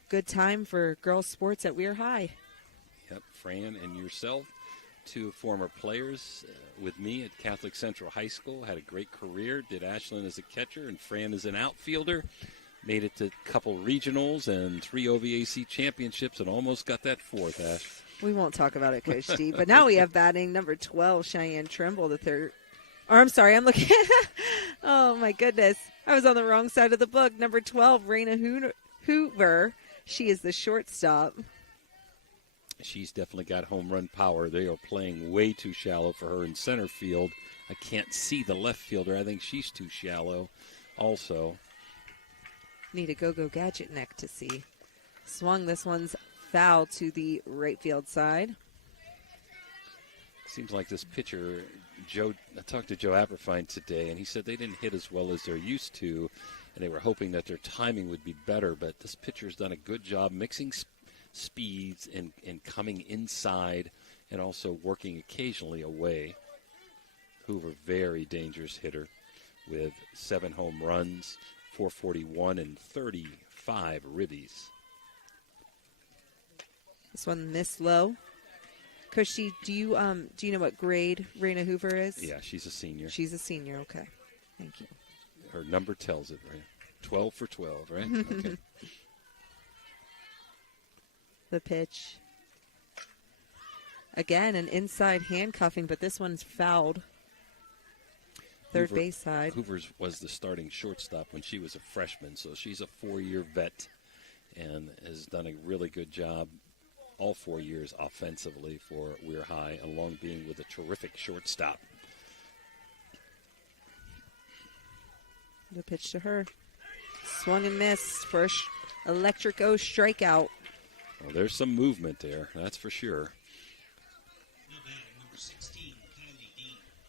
Good time for girls' sports at Weir High. Yep, Fran and yourself, 2 former players with me at Catholic Central High School. Had a great career. Did Ashlyn as a catcher and Fran as an outfielder. Made it to a couple regionals and 3 OVAC championships and almost got that 4th, Ash. We won't talk about it, Coach D. But now we have batting number 12, Cheyenne Trimble, the third. Or I'm sorry, I'm looking. Oh, my goodness. I was on the wrong side of the book. Number 12, Raina Hoover. She is the shortstop. She's definitely got home run power. They are playing way too shallow for her in center field. I can't see the left fielder. I think she's too shallow also. Need a go-go gadget neck to see. Swung. This one's foul to the right field side. Seems like this pitcher, I talked to Joe Apperfine today, and he said they didn't hit as well as they're used to, and they were hoping that their timing would be better, but this pitcher's done a good job mixing speeds and coming inside and also working occasionally away. Hoover, very dangerous hitter with 7 home runs, 441 and 35 ribbies. This one missed low. Cushy, do you know what grade Raina Hoover is? Yeah, she's a senior. She's a senior, okay. Thank you. Her number tells it, right? 12 for 12, right? Okay. The pitch. Again, an inside handcuffing, but this one's fouled. Third base side. Hoover's was the starting shortstop when she was a freshman, so she's a 4-year vet and has done a really good job all 4 years offensively for Weir High, along being with a terrific shortstop. The pitch to her. Swung and missed for electric O strikeout. Well, there's some movement there, that's for sure.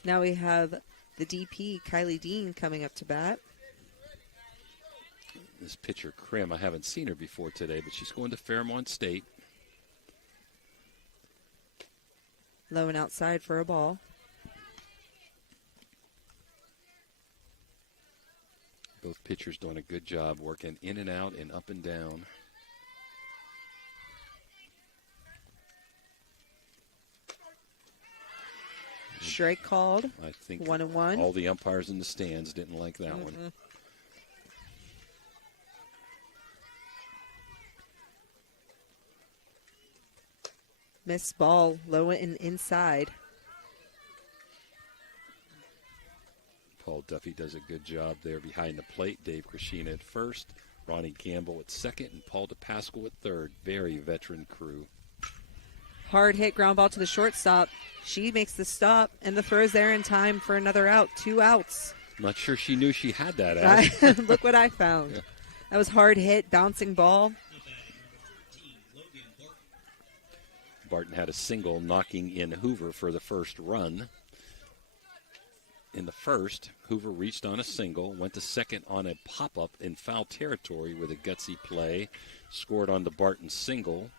Now we have the DP, Kylie Dean, coming up to bat. This pitcher, Krim, I haven't seen her before today, but she's going to Fairmont State. Low and outside for a ball. Both pitchers doing a good job working in and out and up and down. Strike called. I think 1-1. All the umpires in the stands didn't like that one. Missed ball, low and inside. Paul Duffy does a good job there behind the plate. Dave Krishina at first, Ronnie Gamble at second, and Paul DePascal at third. Very veteran crew. Hard hit ground ball to the shortstop. She makes the stop, and the throw's there in time for another out. 2 outs. I'm not sure she knew she had that out. Look what I found. Yeah. That was hard hit, bouncing ball. Barton had a single knocking in Hoover for the first run. In the first, Hoover reached on a single, went to second on a pop-up in foul territory with a gutsy play, scored on the Barton single,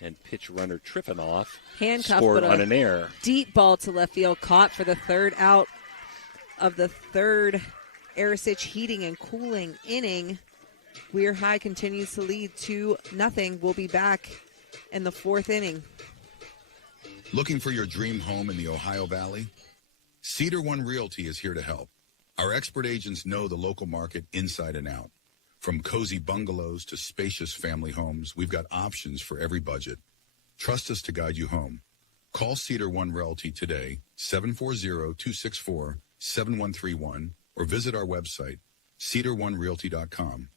and pitch runner Triffanoff scored on an error. Deep ball to left field, caught for the third out of the third Arisich heating and cooling inning. Weir High continues to lead 2-0. We'll be back in the 4th inning. Looking for your dream home in the Ohio Valley? Cedar One Realty is here to help. Our expert agents know the local market inside and out. From cozy bungalows to spacious family homes, we've got options for every budget. Trust us to guide you home. Call Cedar One Realty today, 740-264-7131, or visit our website, cedaronerealty.com.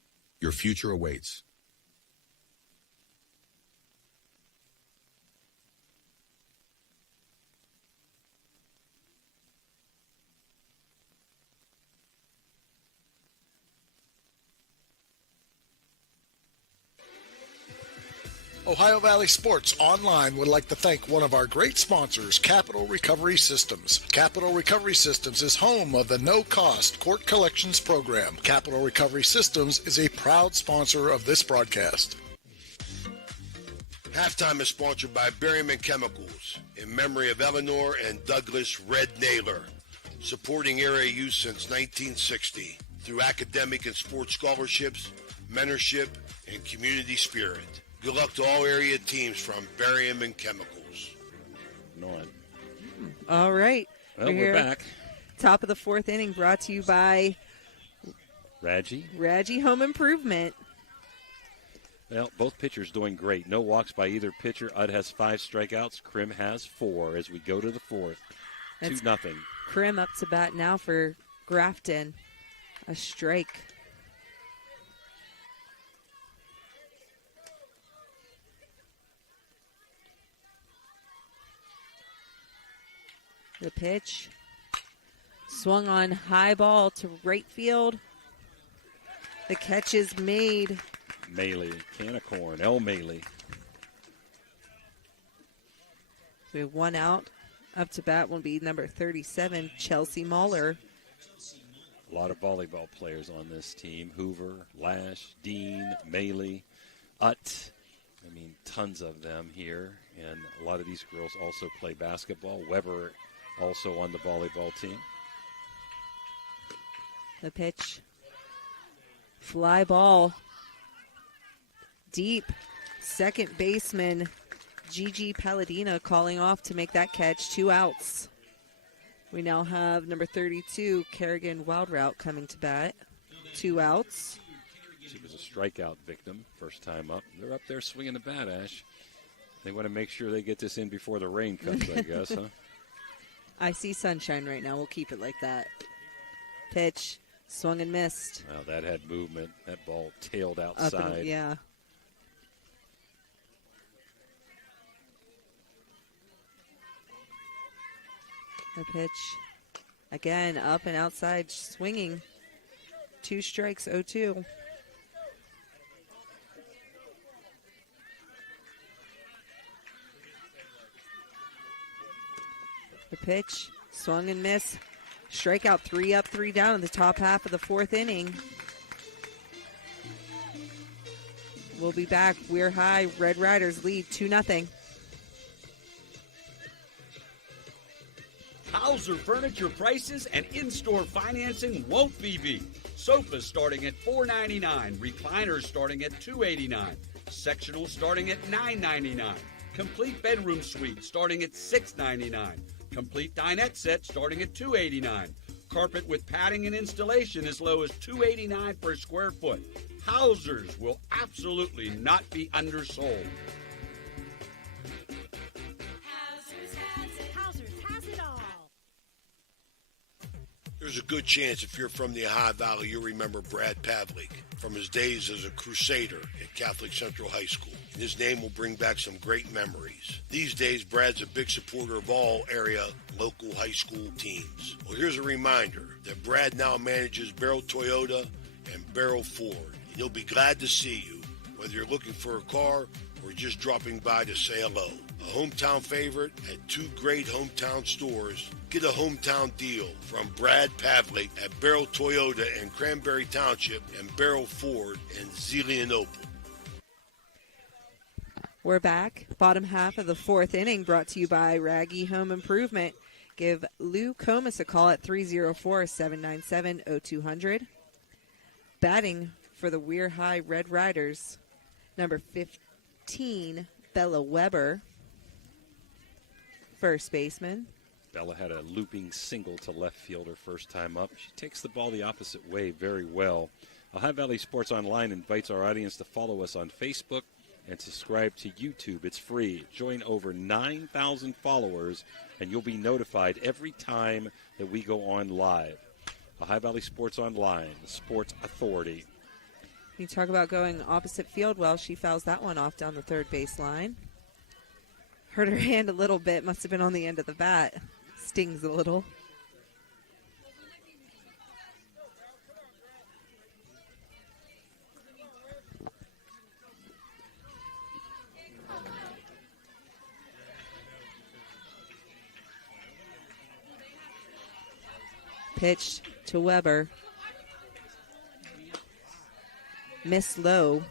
Your future awaits. Ohio Valley Sports Online would like to thank one of our great sponsors, Capital Recovery Systems. Capital Recovery Systems is home of the no-cost court collections program. Capital Recovery Systems is a proud sponsor of this broadcast. Halftime is sponsored by Berryman Chemicals in memory of Eleanor and Douglas Red Naylor, supporting area youth since 1960 through academic and sports scholarships, mentorship, and community spirit. Good luck to all area teams from Berryman Chemicals. All right. Well, we're back. Top of the 4th inning, brought to you by Radji Home Improvement. Well, both pitchers doing great. No walks by either pitcher. Udd has 5 strikeouts. Krim has 4 as we go to the 4th. 2-0. Krim up to bat now for Grafton. A strike. The pitch. Swung on high ball to right field. The catch is made Maley, can of corn, El Maley. We have one out. Up to bat will be number 37, Chelsea Mahler. A lot of volleyball players on this team. Hoover, Lash, Dean, Maley, Utt. I mean, tons of them here. And a lot of these girls also play basketball. Weber also on the volleyball team. The pitch. Fly ball. Deep. Second baseman Gigi Palladina calling off to make that catch. 2 outs. We now have number 32, Kerrigan Wildrout, coming to bat. 2 outs. She was a strikeout victim first time up. They're up there swinging the bat, Ash. They want to make sure they get this in before the rain comes, I guess, huh? I see sunshine right now. We'll keep it like that. Pitch. Swung and missed. Wow, that had movement. That ball tailed outside. Yeah. The pitch. Again, up and outside swinging. 2 strikes, 0-2. The pitch. Swung and missed. Strikeout, 3 up, 3 down in the top half of the 4th inning. We'll be back. Weir High, Red Riders lead 2-0. Hauser Furniture prices and in-store financing won't be beat. Sofas starting at $4.99, recliners starting at $2.89, sectional starting at $9.99, complete bedroom suite starting at $6.99, complete dinette set starting at $2.89, carpet with padding and installation as low as $2.89 per square foot. Hausers will absolutely not be undersold. There's a good chance if you're from the Ohio Valley, you'll remember Brad Pavlik from his days as a crusader at Catholic Central High School. And his name will bring back some great memories. These days, Brad's a big supporter of all area local high school teams. Well, here's a reminder that Brad now manages Barrel Toyota and Barrel Ford. And he'll be glad to see you, whether you're looking for a car or just dropping by to say hello. A hometown favorite at 2 great hometown stores. Get a hometown deal from Brad Pavlik at Barrel Toyota in Cranberry Township and Barrel Ford in Zelienople. We're back. Bottom half of the 4th inning, brought to you by Raggy Home Improvement. Give Lou Comas a call at 304-797-0200. Batting for the Weir High Red Riders, number 15, Bella Weber. First baseman. Bella had a looping single to left field her first time up. She takes the ball the opposite way very well. Ohio Valley Sports Online invites our audience to follow us on Facebook and subscribe to YouTube. It's free. Join over 9,000 followers, and you'll be notified every time that we go on live. Ohio Valley Sports Online, the sports authority. You talk about going opposite field. Well, she fouls that one off down the third baseline. Hurt her hand a little bit. Must have been on the end of the bat. Stings a little. Pitched to Weber. Miss low.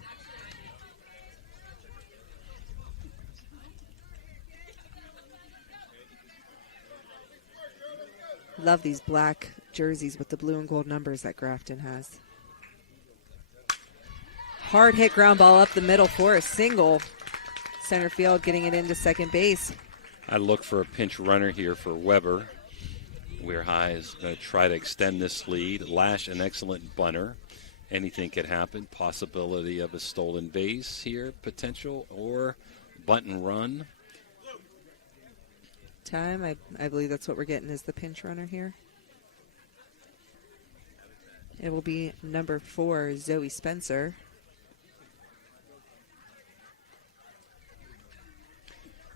Love these black jerseys with the blue and gold numbers that Grafton has. Hard hit ground ball up the middle for a single. Center field getting it into second base. I look for a pinch runner here for Weber. Weir High is going to try to extend this lead. Lash, an excellent bunter. Anything could happen. Possibility of a stolen base here, potential, or bunt and run. Time, I believe that's what we're getting is the pinch runner here. It will be number 4, Zoe Spencer.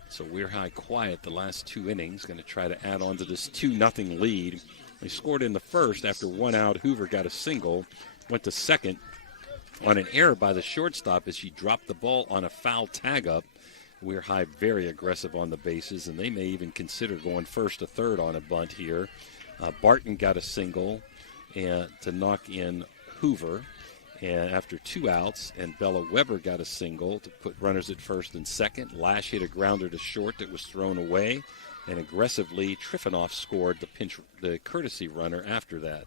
So Weir High quiet the last 2 innings, going to try to add on to this 2-0 lead. They scored in the first after 1 out. Hoover got a single, went to second on an error by the shortstop as she dropped the ball on a foul tag-up. Weir High very aggressive on the bases, and they may even consider going first to third on a bunt here. Barton got a single and to knock in Hoover, and after 2 outs, and Bella Weber got a single to put runners at first and second. Lash hit a grounder to short that was thrown away, and aggressively Trifonoff scored the courtesy runner after that.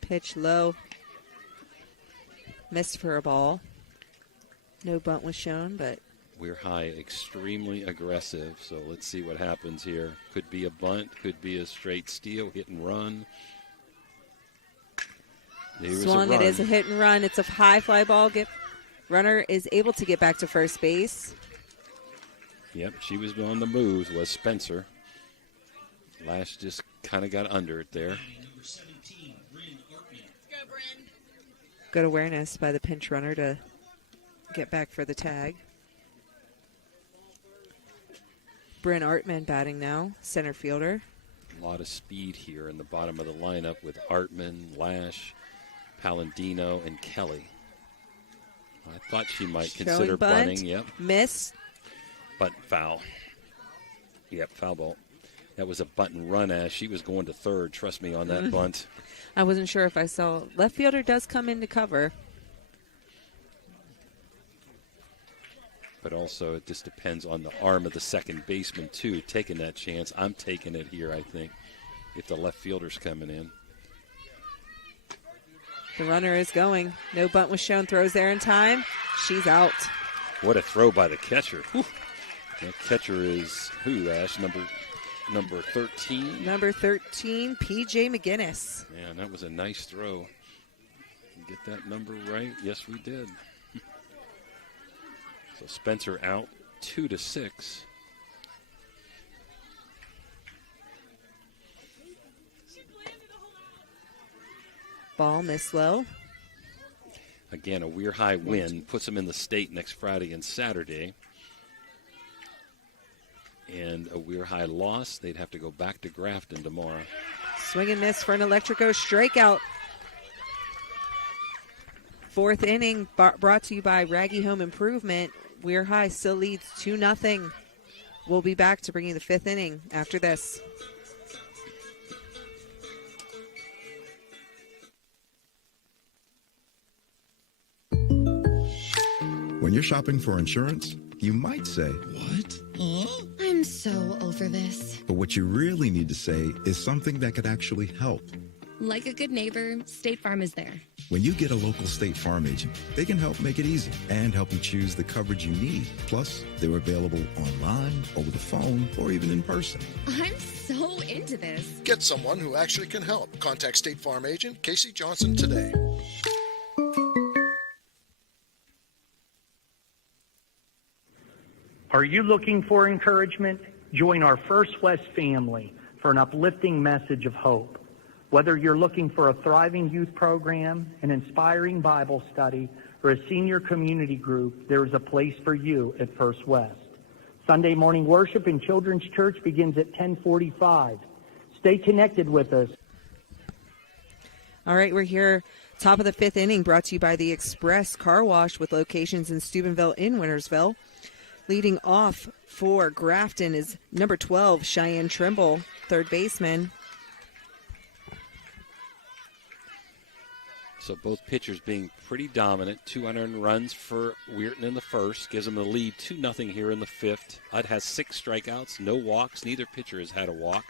Pitch low. Missed for a ball. No bunt was shown, but Weir High extremely aggressive, so let's see what happens here. Could be a bunt, could be a straight steal, hit and run. Swung, it is a hit and run. It's a high fly ball. Runner is able to get back to first base. Yep, she was on the move, was Spencer. Lash just kind of got under it there. Good awareness by the pinch runner to get back for the tag. Bryn Artman batting now, center fielder. A lot of speed here in the bottom of the lineup with Artman, Lash, Palladino, and Kelly. I thought she might consider bunting. Yep. Miss. Bunt foul. Yep, foul ball. That was a bunt and run as she was going to third. Trust me on that bunt. I wasn't sure if I saw. Left fielder does come in to cover. But also it just depends on the arm of the second baseman, too, taking that chance. I'm taking it here, I think, if the left fielder's coming in. The runner is going. No bunt was shown. Throws there in time. She's out. What a throw by the catcher. Whew. That catcher is who, Ash? Number 13? Number 13, P.J. McGinnis. Man, that was a nice throw. Get that number right? Yes, we did. So Spencer out 2-6. Ball miss low. Again, a Weir High win puts them in the state next Friday and Saturday. And a Weir High loss, they'd have to go back to Grafton tomorrow. Swing and miss for an Electrico strikeout. Fourth inning brought to you by Raggy Home Improvement. Weir High still leads 2-0. We'll be back to bring you the fifth inning after this. When you're shopping for insurance, you might say, "What? Huh? I'm so over this." But what you really need to say is something that could actually help. Like a good neighbor, State Farm is there. When you get a local State Farm agent, they can help make it easy and help you choose the coverage you need. Plus, they're available online, over the phone, or even in person. I'm so into this. Get someone who actually can help. Contact State Farm agent Casey Johnson today. Are you looking for encouragement? Join our First West family for an uplifting message of hope. Whether you're looking for a thriving youth program, an inspiring Bible study, or a senior community group, there is a place for you at First West. Sunday morning worship in Children's Church begins at 10:45. Stay connected with us. All right, we're here, top of the fifth inning, brought to you by the Express Car Wash with locations in Steubenville and Wintersville. Leading off for Grafton is number 12, Cheyenne Trimble, third baseman. So both pitchers being pretty dominant. 2 unearned runs for Weirton in the first. Gives them the lead 2-0 here in the fifth. Udd has 6 strikeouts, no walks. Neither pitcher has had a walk.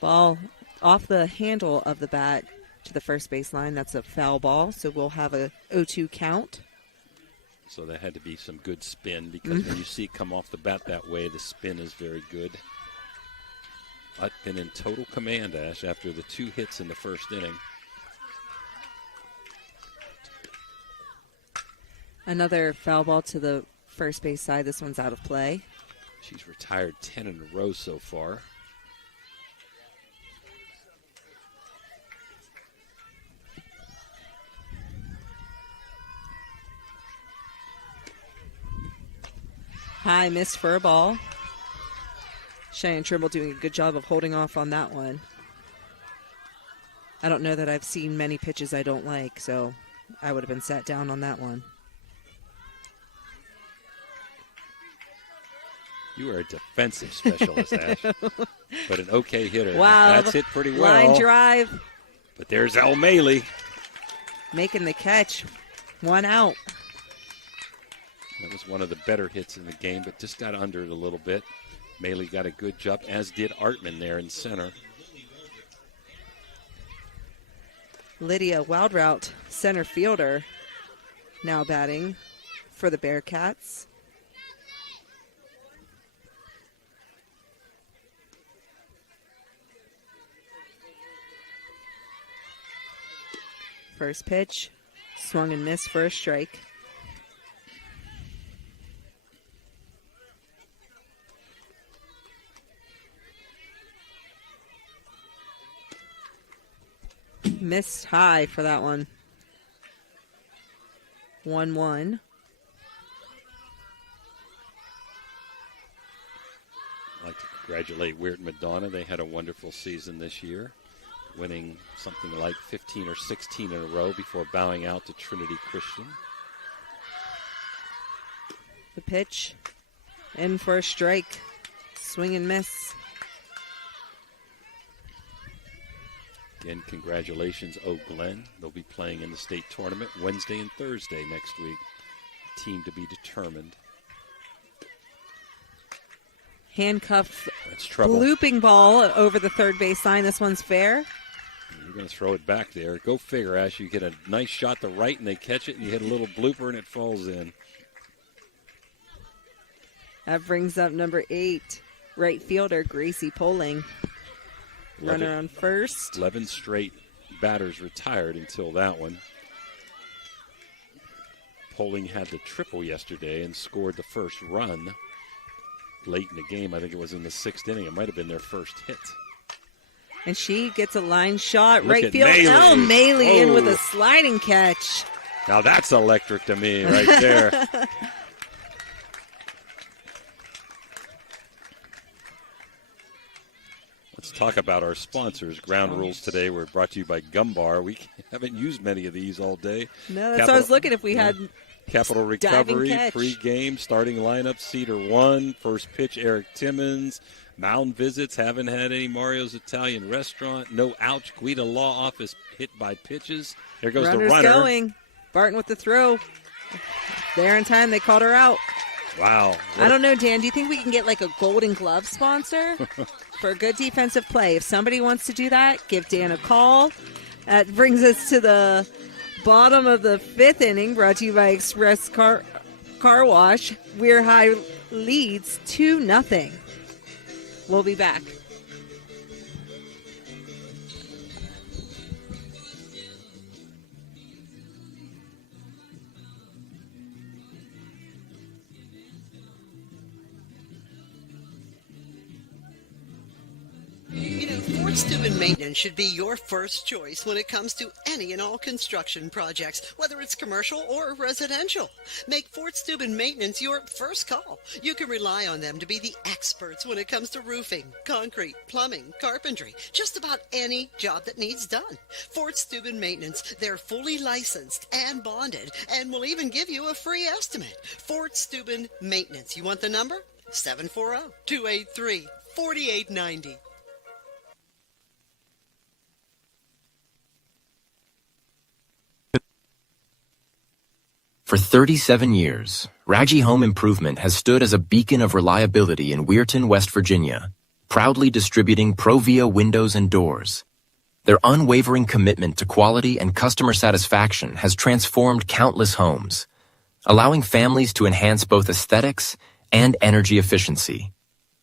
Ball off the handle of the bat to the first baseline. That's a foul ball, so we'll have a 0-2 count. So there had to be some good spin because when you see it come off the bat that way, the spin is very good. Udd been in total command, Ash, after the 2 hits in the first inning. Another foul ball to the first base side. This one's out of play. She's retired 10 in a row so far. High miss for a ball. Cheyenne Trimble doing a good job of holding off on that one. I don't know that I've seen many pitches I don't like, so I would have been sat down on that one. You are a defensive specialist, Ash. But an okay hitter. Wow. That's hit pretty well. Line drive. But there's O'Malley. Making the catch. 1 out. That was one of the better hits in the game, but just got under it a little bit. Maley got a good jump, as did Artman there in center. Lydia Wildrout, center fielder, now batting for the Bearcats. First pitch, swung and missed for a strike. Missed high for that one. 1-1. I'd like to congratulate Weird Madonna. They had a wonderful season this year, winning something like 15 or 16 in a row before bowing out to Trinity Christian. The pitch, in for a strike. Swing and miss. Again, congratulations, Oak Glen. They'll be playing in the state tournament Wednesday and Thursday next week. Team to be determined. Handcuff. That's trouble. Looping ball over the third base line. This one's fair. You're going to throw it back there. Go figure, Ash. You get a nice shot to right, and they catch it, and you hit a little blooper, and it falls in. That brings up number 8, right fielder Gracie Poling. Runner on first. 11 straight batters retired until that one. Poling had the triple yesterday and scored the first run late in the game. I think it was in the 6th inning. It might have been their first hit. And she gets a line shot. Look right at field. Maley. Maley in with Oh. a sliding catch. Now that's electric to me right there. Let's talk about our sponsors. Ground Rules today were brought to you by Gum Bar. We haven't used many of these all day. No, that's what I was looking if we had Capital diving Recovery, catch. Pregame, starting lineup, Cedar 1, first pitch, Eric Timmons, mound visits, haven't had any Mario's Italian Restaurant, no ouch, Guida Law Office, hit by pitches. There goes Runner's the runner. going. Barton with the throw. There in time, they called her out. Wow. I don't know, Dan. Do you think we can get like a Golden Glove sponsor for a good defensive play? If somebody wants to do that, give Dan a call. That brings us to the bottom of the 5th inning, brought to you by Express Car Wash. Weir High leads 2-0. We'll be back. You know, Fort Steuben Maintenance should be your first choice when it comes to any and all construction projects, whether it's commercial or residential. Make Fort Steuben Maintenance your first call. You can rely on them to be the experts when it comes to roofing, concrete, plumbing, carpentry, just about any job that needs done. Fort Steuben Maintenance, they're fully licensed and bonded and will even give you a free estimate. Fort Steuben Maintenance. You want the number? 740-283-4890. For 37 years, Raji Home Improvement has stood as a beacon of reliability in Weirton, West Virginia, proudly distributing Provia windows and doors. Their unwavering commitment to quality and customer satisfaction has transformed countless homes, allowing families to enhance both aesthetics and energy efficiency.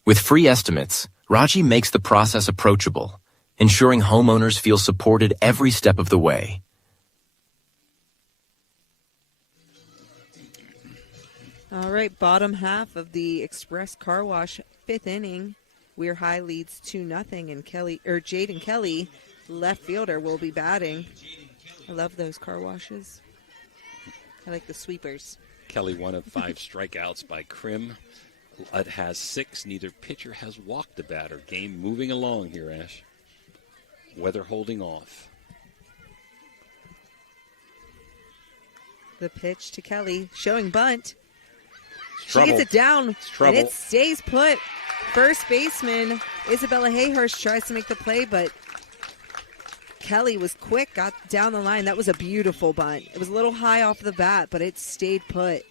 With free estimates, Raji makes the process approachable, ensuring homeowners feel supported every step of the way. All right, bottom half of the Express Car Wash 5th inning. Weir High leads 2-0, and Jaden Kelly, left fielder, will be batting. I love those car washes. I like the sweepers. Kelly, 1 of 5 strikeouts by Krim. It has 6. Neither pitcher has walked the batter. Game moving along here, Ash. Weather holding off. The pitch to Kelly, showing bunt. She Trouble. gets it down, Trouble. and it stays put. First baseman Isabella Hayhurst tries to make the play, but Kelly was quick, got down the line. That was a beautiful bunt. It was a little high off the bat, but it stayed put.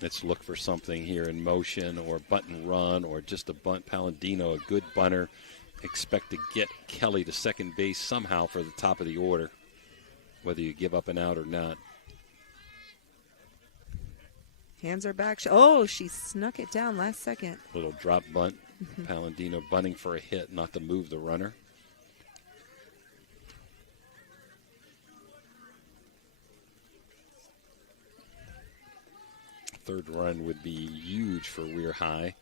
Let's look for something here in motion or bunt and run or just a bunt. Palladino, a good bunter. Expect to get Kelly to second base somehow for the top of the order, whether you give up an out or not. Hands are back. Oh, she snuck it down last second. Little drop bunt. Palladino bunting for a hit, not to move the runner. Third run would be huge for Weir High.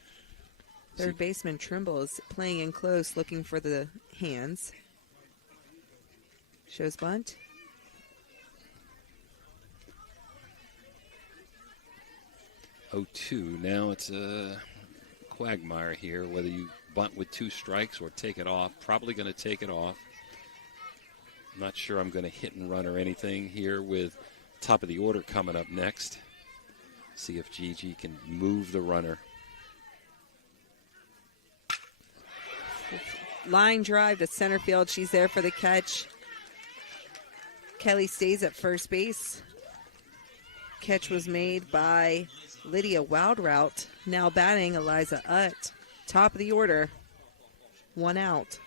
Third baseman Trimble is playing in close, looking for the hands. Shows bunt. Oh, 2. Now it's a quagmire here, whether you bunt with 2 strikes or take it off. Probably going to take it off. I'm not sure I'm going to hit and run or anything here with top of the order coming up next. See if Gigi can move the runner. Line drive to center field. She's there for the catch. Kelly stays at first base. Catch was made by Lydia Wildrout. Now batting Eliza Utt. Top of the order. 1 out.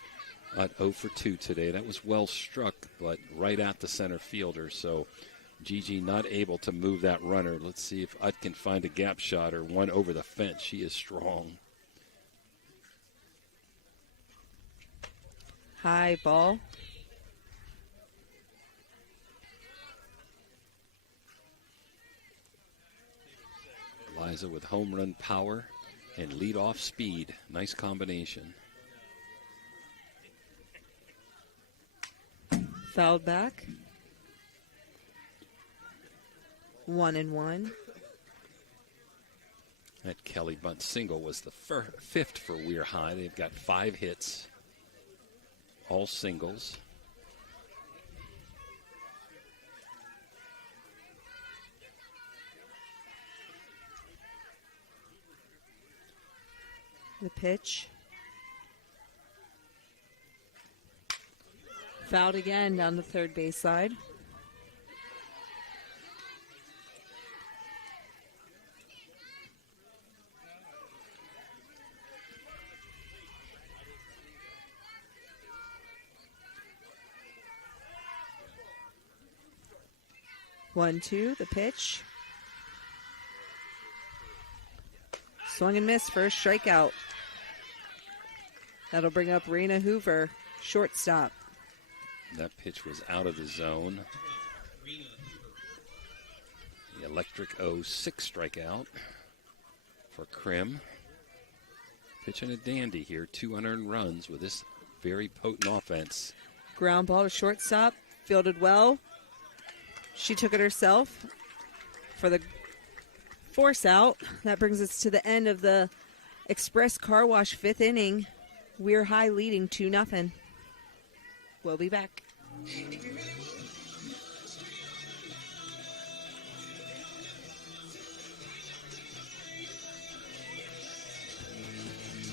Utt 0 for 2 today. That was well struck, but right at the center fielder. So Gigi not able to move that runner. Let's see if Utt can find a gap shot or one over the fence. She is strong. High ball. Eliza with home run power and leadoff speed. Nice combination. Fouled back. 1-1. That Kelly bunt single was the 5th for Weir High. They've got 5 hits, all singles. The pitch. Fouled again down the third base side. One, two, the pitch. Swung and missed for a strikeout. That'll bring up Raina Hoover, shortstop. That pitch was out of the zone. The electric 0-6 strikeout for Krim. Pitching a dandy here, 2 unearned runs with this very potent offense. Ground ball to shortstop, fielded well. She took it herself for the force out. That brings us to the end of the Express Car Wash 5th inning. Weir High leading 2-0. We'll be back.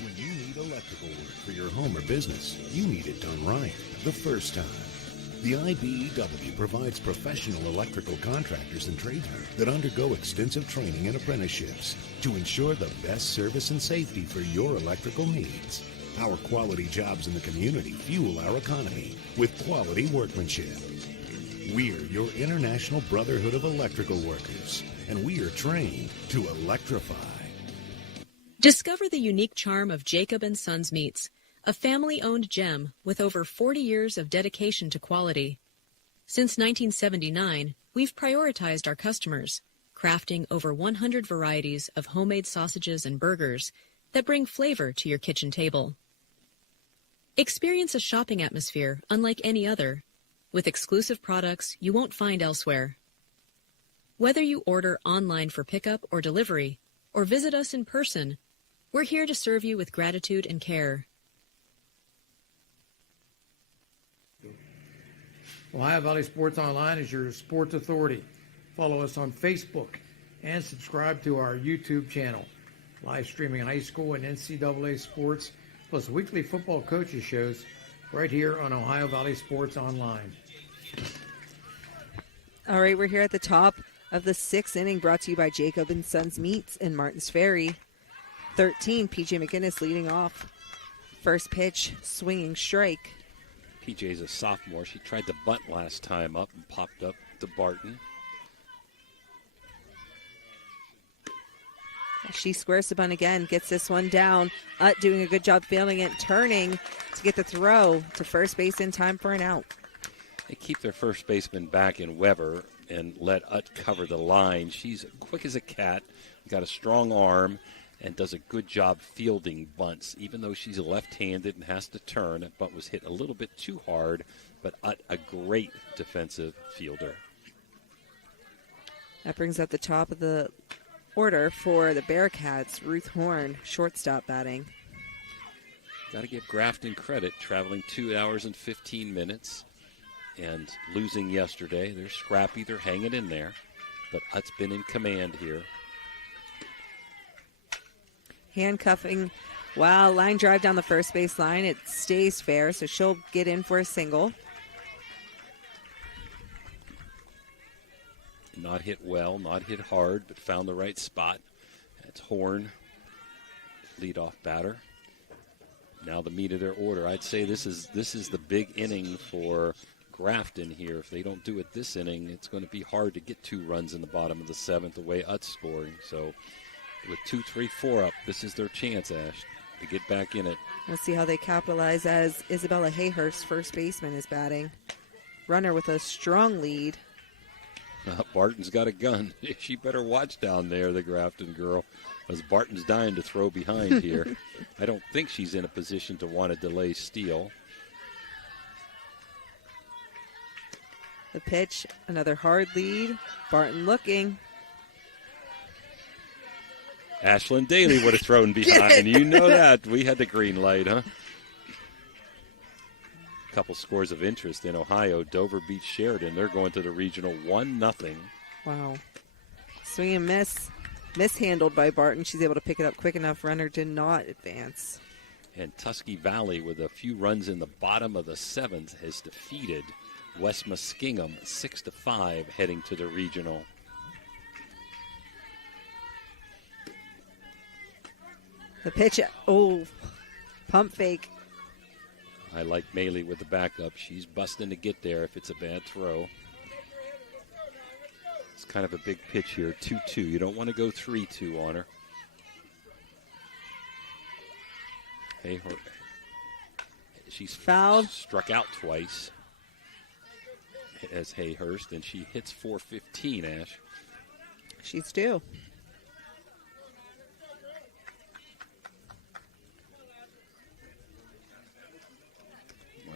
When you need electrical work for your home or business, you need it done right the first time. The IBEW provides professional electrical contractors and tradesmen that undergo extensive training and apprenticeships to ensure the best service and safety for your electrical needs. Our quality jobs in the community fuel our economy with quality workmanship. We're your International Brotherhood of Electrical Workers, and we are trained to electrify. Discover the unique charm of Jacob & Sons Meats, a family-owned gem with over 40 years of dedication to quality. Since 1979, we've prioritized our customers, crafting over 100 varieties of homemade sausages and burgers that bring flavor to your kitchen table. Experience a shopping atmosphere unlike any other, with exclusive products you won't find elsewhere. Whether you order online for pickup or delivery, or visit us in person, we're here to serve you with gratitude and care. Ohio Valley Sports Online is your sports authority. Follow us on Facebook and subscribe to our YouTube channel. Live streaming high school and NCAA sports, plus weekly football coaches shows right here on Ohio Valley Sports Online. All right, we're here at the top of the 6th inning, brought to you by Jacob & Sons Meats in Martins Ferry. 13, PJ McGinnis leading off. First pitch, swinging strike. PJ's a sophomore. She tried to bunt last time up and popped up to Barton. She squares the bunt again, gets this one down. Doing a good job fielding it, turning to get the throw to first base in time for an out. They keep their first baseman back in Weber and let Utt cover the line. She's quick as a cat, got a strong arm, and does a good job fielding bunts. Even though she's left-handed and has to turn, that bunt was hit a little bit too hard, but Utt, a great defensive fielder. That brings up the top of the order for the Bearcats. Ruth Horn, shortstop batting. Got to give Grafton credit, traveling 2 hours and 15 minutes and losing yesterday. They're scrappy, they're hanging in there, but Utt's been in command here. Handcuffing, wow, line drive down the first base line. It stays fair, so she'll get in for a single. Not hit well, not hit hard, but found the right spot. That's Horn, leadoff batter. Now the meat of their order. I'd say this is the big inning for Grafton here. If they don't do it this inning, it's going to be hard to get 2 runs in the bottom of the 7th the way Utt's scoring. So with 2, 3, 4 up, this is their chance, Ash, to get back in it. We'll see how they capitalize as Isabella Hayhurst, first baseman, is batting. Runner with a strong lead. Barton's got a gun. She better watch down there, the Grafton girl, as Barton's dying to throw behind here. I don't think she's in a position to want to delay steal. The pitch, another hard lead. Barton looking. Ashlyn Daly would have thrown behind. You know that. We had the green light, huh? Couple scores of interest in Ohio. Dover beats Sheridan. They're going to the regional 1-0. Wow. Swing and miss. Mishandled by Barton. She's able to pick it up quick enough. Runner did not advance. And Tuskegee Valley, with a few runs in the bottom of the 7th, has defeated West Muskingum 6-5, heading to the regional. The pitch, pump fake. I like Maley with the backup. She's busting to get there if it's a bad throw. It's kind of a big pitch here, 2-2. You don't want to go 3-2 on her. Hey, she's fouled, struck out twice as Hayhurst, and she hits .415, Ash. She's due.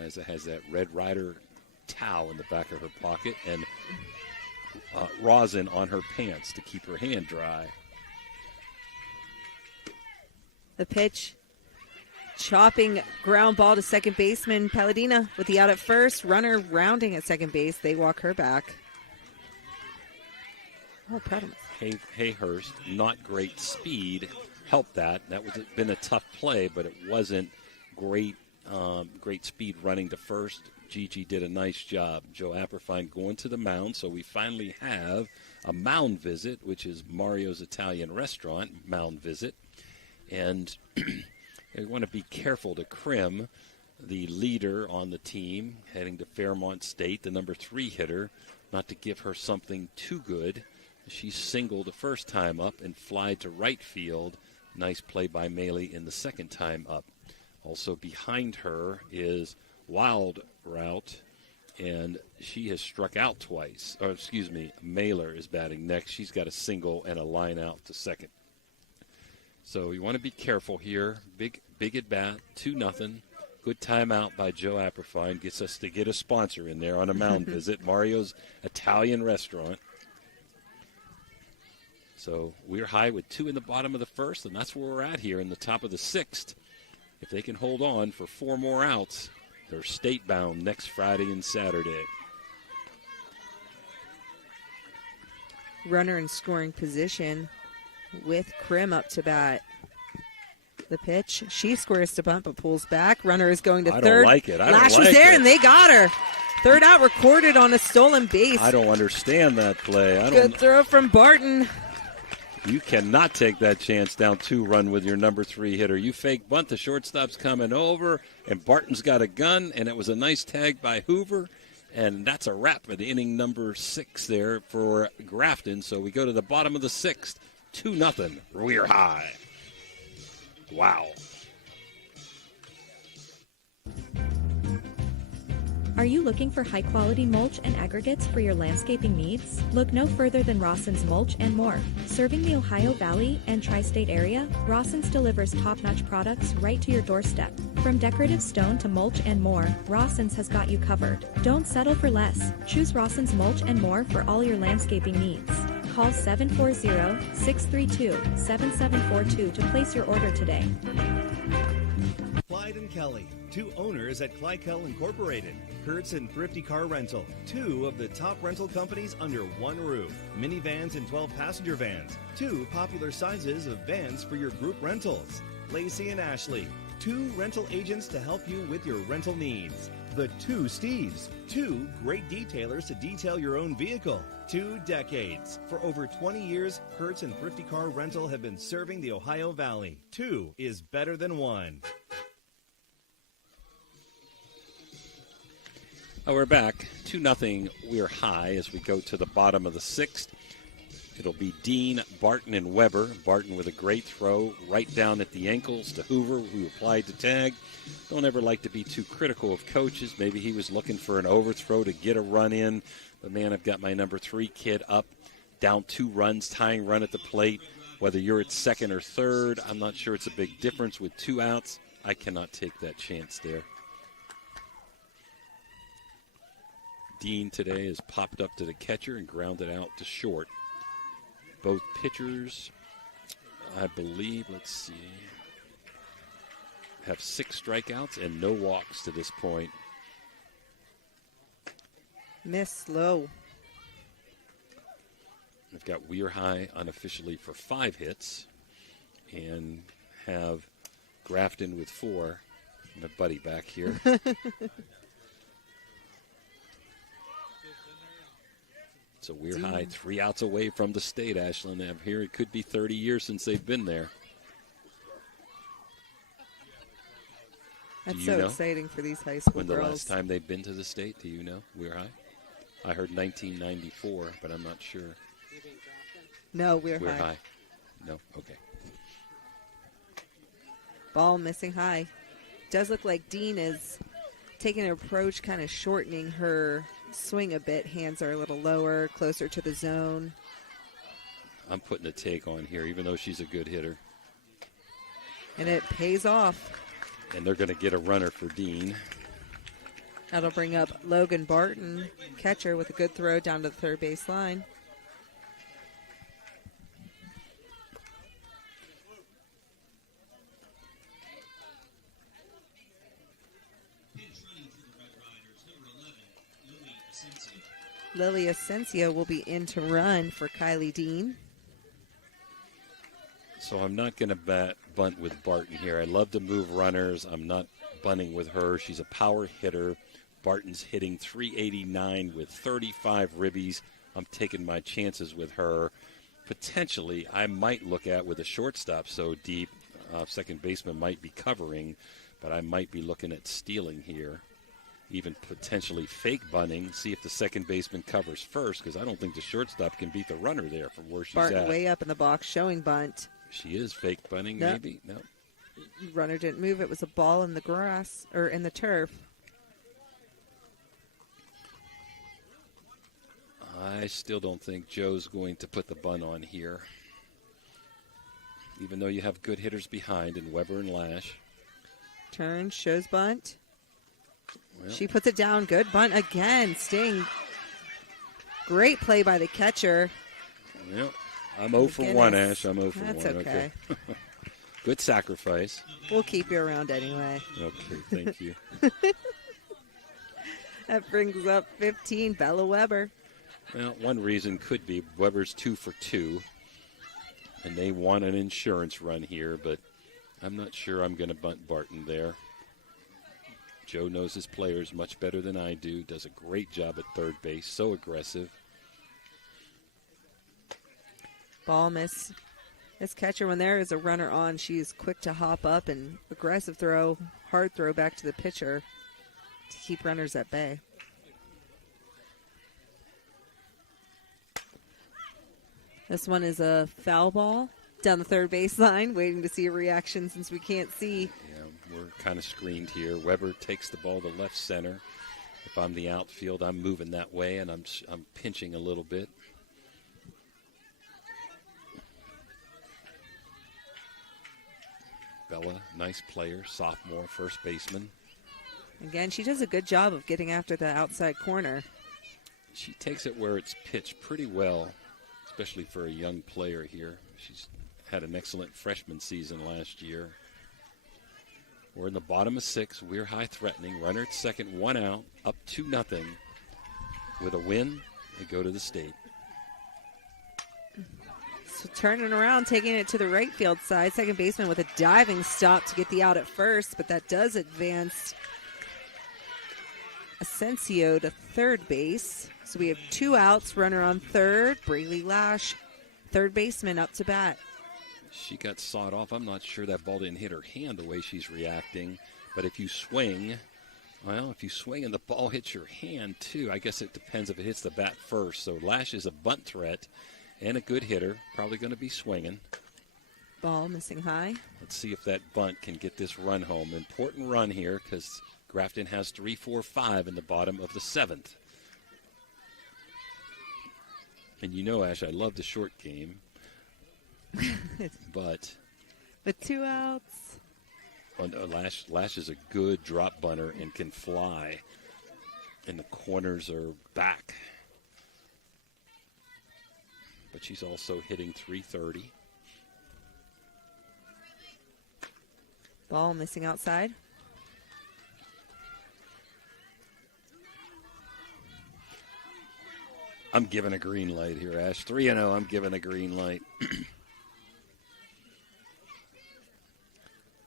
Liza has that Red Ryder towel in the back of her pocket and rosin on her pants to keep her hand dry. The pitch, chopping ground ball to second baseman Palladina with the out at first. Runner rounding at second base. They walk her back. Oh, proud of him. Hayhurst, not great speed, helped that. That was been a tough play, but it wasn't great. Great speed running to first. Gigi did a nice job. Joe Apperfine going to the mound, so we finally have a mound visit, which is Mario's Italian Restaurant mound visit. And we want to be careful to Krim, the leader on the team, heading to Fairmont State, the number 3 hitter, not to give her something too good. She singled the first time up and flied to right field. Nice play by Maley in the second time up. Also behind her is Wild Route, and she has struck out twice. Or, excuse me, Mailer is batting next. She's got a single and a line out to second. So you want to be careful here. Big at bat, 2-0. Good timeout by Joe Apperfine. Gets us to get a sponsor in there on a mound visit. Mario's Italian Restaurant. So Weir High with 2 in the bottom of the first, and that's where we're at here in the top of the 6th. If they can hold on for 4 more outs, they're state-bound next Friday and Saturday. runner in scoring position with Krim up to bat. The pitch. She squares to bunt but pulls back. Runner is going to I third. don't like it. Lash was there and they got her. Third out recorded on a stolen base. I don't understand that play. Good throw from Barton. You cannot take that chance down 2-run with your number 3 hitter. You fake bunt, the shortstop's coming over, and Barton's got a gun, and it was a nice tag by Hoover, and that's a wrap at inning number 6 there for Grafton. So we go to the bottom of the 6th, 2-0, Weir High. Wow. Are you looking for high-quality mulch and aggregates for your landscaping needs? Look no further than Rawson's Mulch and More. Serving the Ohio Valley and tri-state area, Rawson's delivers top-notch products right to your doorstep. From decorative stone to mulch and more, Rawson's has got you covered. Don't settle for less. Choose Rawson's Mulch and More for all your landscaping needs. Call 740-632-7742 to place your order today. Clyde and Kelly, 2 owners at Clykel Incorporated. Kurtz and Thrifty Car Rental, 2 of the top rental companies under one roof. Minivans and 12-passenger vans, 2 popular sizes of vans for your group rentals. Lacey and Ashley, 2 rental agents to help you with your rental needs. The 2 Steves, 2 great detailers to detail your own vehicle. 2 decades. For over 20 years, Kurtz and Thrifty Car Rental have been serving the Ohio Valley. 2 is better than 1. Oh, we're back. 2-0, Weir High as we go to the bottom of the 6th. It'll be Dean, Barton, and Weber. Barton with a great throw right down at the ankles to Hoover, who applied the tag. Don't ever like to be too critical of coaches. Maybe he was looking for an overthrow to get a run in. But, man, I've got my number 3 kid up, down 2 runs, tying run at the plate. Whether you're at second or third, I'm not sure it's a big difference with 2 outs. I cannot take that chance there. Dean today has popped up to the catcher and grounded out to short. Both pitchers, I believe, let's see, have 6 strikeouts and no walks to this point. Miss low. We've got Weir High unofficially for 5 hits and have Grafton with 4. My buddy back here. So Weir High 3 outs away from the state, Ashland. I'm here. It could be 30 years since they've been there. That's so exciting for these high school girls. When the last time they've been to the state, do you know, Weir High? I heard 1994, but I'm not sure. No, Weir High. High. No? Okay. Ball missing high. Does look like Dean is taking an approach, kind of shortening her swing a bit. Hands are a little lower, closer to the zone. I'm putting a take on here, even though she's a good hitter. And it pays off. And they're going to get a runner for Dean. That'll bring up Logan Barton, catcher, with a good throw down to the third base line. Lily Asensio will be in to run for Kylie Dean. So I'm not going to bunt with Barton here. I love to move runners. I'm not bunting with her. She's a power hitter. Barton's hitting .389 with 35 ribbies. I'm taking my chances with her. Potentially, I might look at with a shortstop so deep, second baseman might be covering, but I might be looking at stealing here. Even potentially fake bunting, see if the second baseman covers first, because I don't think the shortstop can beat the runner there from where she's Barton at. way up in the box, showing bunt. She is fake bunting, Nope. maybe? No. Runner didn't move. It was a ball in the grass, or in the turf. I still don't think Joe's going to put the bunt on here. Even though you have good hitters behind in Weber and Lash. Turn, shows bunt. Well, She puts it down. Good bunt again. Sting. Great play by the catcher. yeah, I'm 0 for 1, Ash. I'm 0 for That's 1. okay. Good sacrifice. We'll keep you around anyway. Okay, thank you. That brings up 15, Bella Weber. Well, one reason could be Weber's 2 for 2, and they want an insurance run here, but I'm not sure I'm going to bunt Barton there. Joe knows his players much better than I do, does a great job at third base, so aggressive. Ball miss. This catcher, when there is a runner on, she is quick to hop up and aggressive throw, hard throw back to the pitcher to keep runners at bay. This one is a foul ball down the third baseline, waiting to see a reaction since we can't see. Yeah, we're kind of screened here. Weber takes the ball to left center. If I'm the outfield, I'm moving that way, and I'm pinching a little bit. Bella, nice player, sophomore, first baseman. Again, she does a good job of getting after the outside corner. She takes it where it's pitched pretty well, especially for a young player here. She's had an excellent freshman season last year. We're in the bottom of 6. Weir High threatening. Runner at second, 1 out, up 2-0. With a win, they go to the state. So turning around, taking it to the right field side. Second baseman with a diving stop to get the out at first, but that does advance Asensio to third base. So we have 2 outs, runner on third. Braylee Lash, third baseman, up to bat. She got sawed off. I'm not sure that ball didn't hit her hand the way she's reacting. But if you swing, well, if you swing and the ball hits your hand too, I guess it depends if it hits the bat first. So Lash is a bunt threat and a good hitter. Probably going to be swinging. Ball missing high. Let's see if that bunt can get this run home. Important run here because Grafton has 3, 4, 5 in the bottom of the 7th. And you know, Ash, I love the short game. But with 2 outs. Oh, no, Lash is a good drop bunter and can fly. And the corners are back. But she's also hitting .330. Ball missing outside. I'm giving a green light here, Ash. 3-0, I'm giving a green light.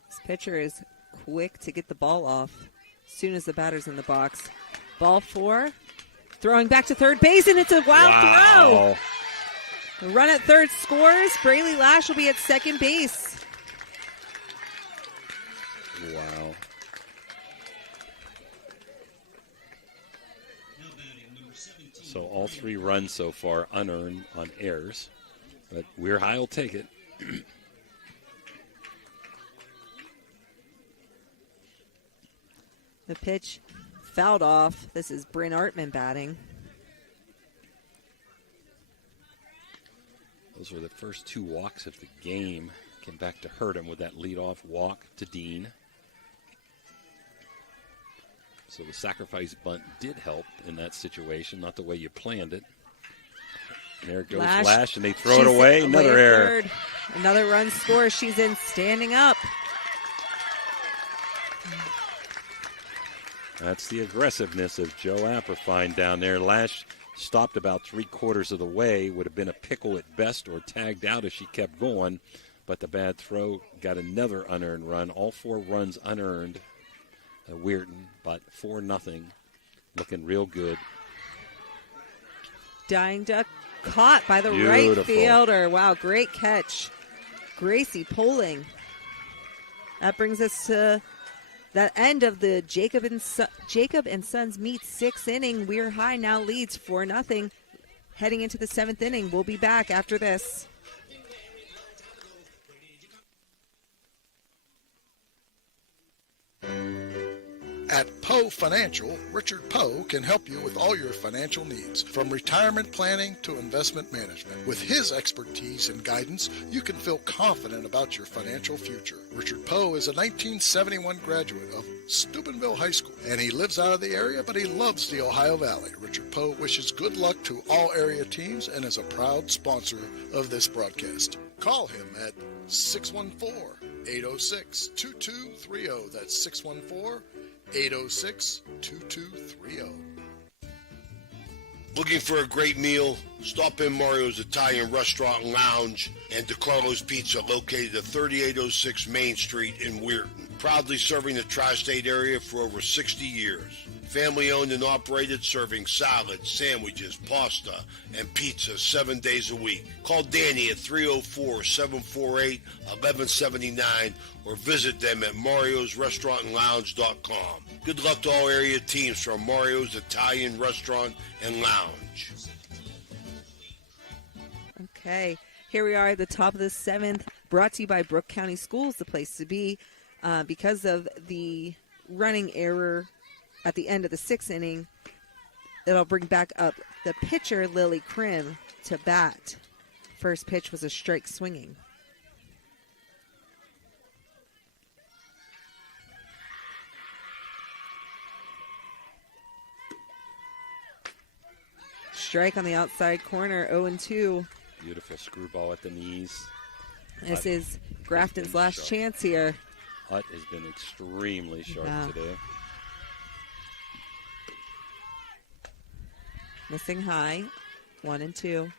This pitcher is quick to get the ball off as soon as the batter's in the box. Ball 4. Throwing back to third base, and it's a wild throw. The run at third scores. Braylee Lash will be at second base. Wow. So all 3 runs so far unearned on errors. But Weir High will take it. The pitch fouled off. This is Bryn Artman batting. Those were the first 2 walks of the game. Came back to hurt him with that leadoff walk to Dean. So the sacrifice bunt did help in that situation, not the way you planned it. And there goes Lash, and they throw it away. Another error. Third. Another run score. She's in standing up. That's the aggressiveness of Joe Apperfine down there. Lash stopped about 3/4 of the way. Would have been a pickle at best or tagged out if she kept going. But the bad throw got another unearned run. All 4 runs unearned. Weirton, but 4-0. Looking real good. Dying duck caught by the Beautiful. right fielder. Wow, great catch. Gracie Poling. That brings us to the end of the Jacob and Sons meet 6th inning. Weir High now leads 4-0. Heading into the 7th inning. We'll be back after this. At Poe Financial, Richard Poe can help you with all your financial needs, from retirement planning to investment management. With his expertise and guidance, you can feel confident about your financial future. Richard Poe is a 1971 graduate of Steubenville High School, and he lives out of the area, but he loves the Ohio Valley. Richard Poe wishes good luck to all area teams and is a proud sponsor of this broadcast. Call him at 614-806-2230. That's 614-806-2230. Looking for a great meal? Stop in Mario's Italian Restaurant and Lounge and DeCarlo's Pizza, located at 3806 Main Street in Weirton. Proudly serving the tri-state area for over 60 years. Family owned and operated, serving salads, sandwiches, pasta, and pizza 7 days a week. Call Danny at 304-748-1179 or visit them at mariosrestaurantandlounge.com. Good luck to all area teams from Mario's Italian Restaurant and Lounge. Okay, here we are at the top of the 7th, brought to you by Brooke County Schools, the place to be. Because of the running error at the end of the 6th inning, it'll bring back up the pitcher, Lily Krim, to bat. First pitch was a strike swinging. Strike on the outside corner, 0-2. Beautiful screwball at the knees. This is Grafton's last chance here. Hutt has been extremely sharp today. Missing high, 1-2.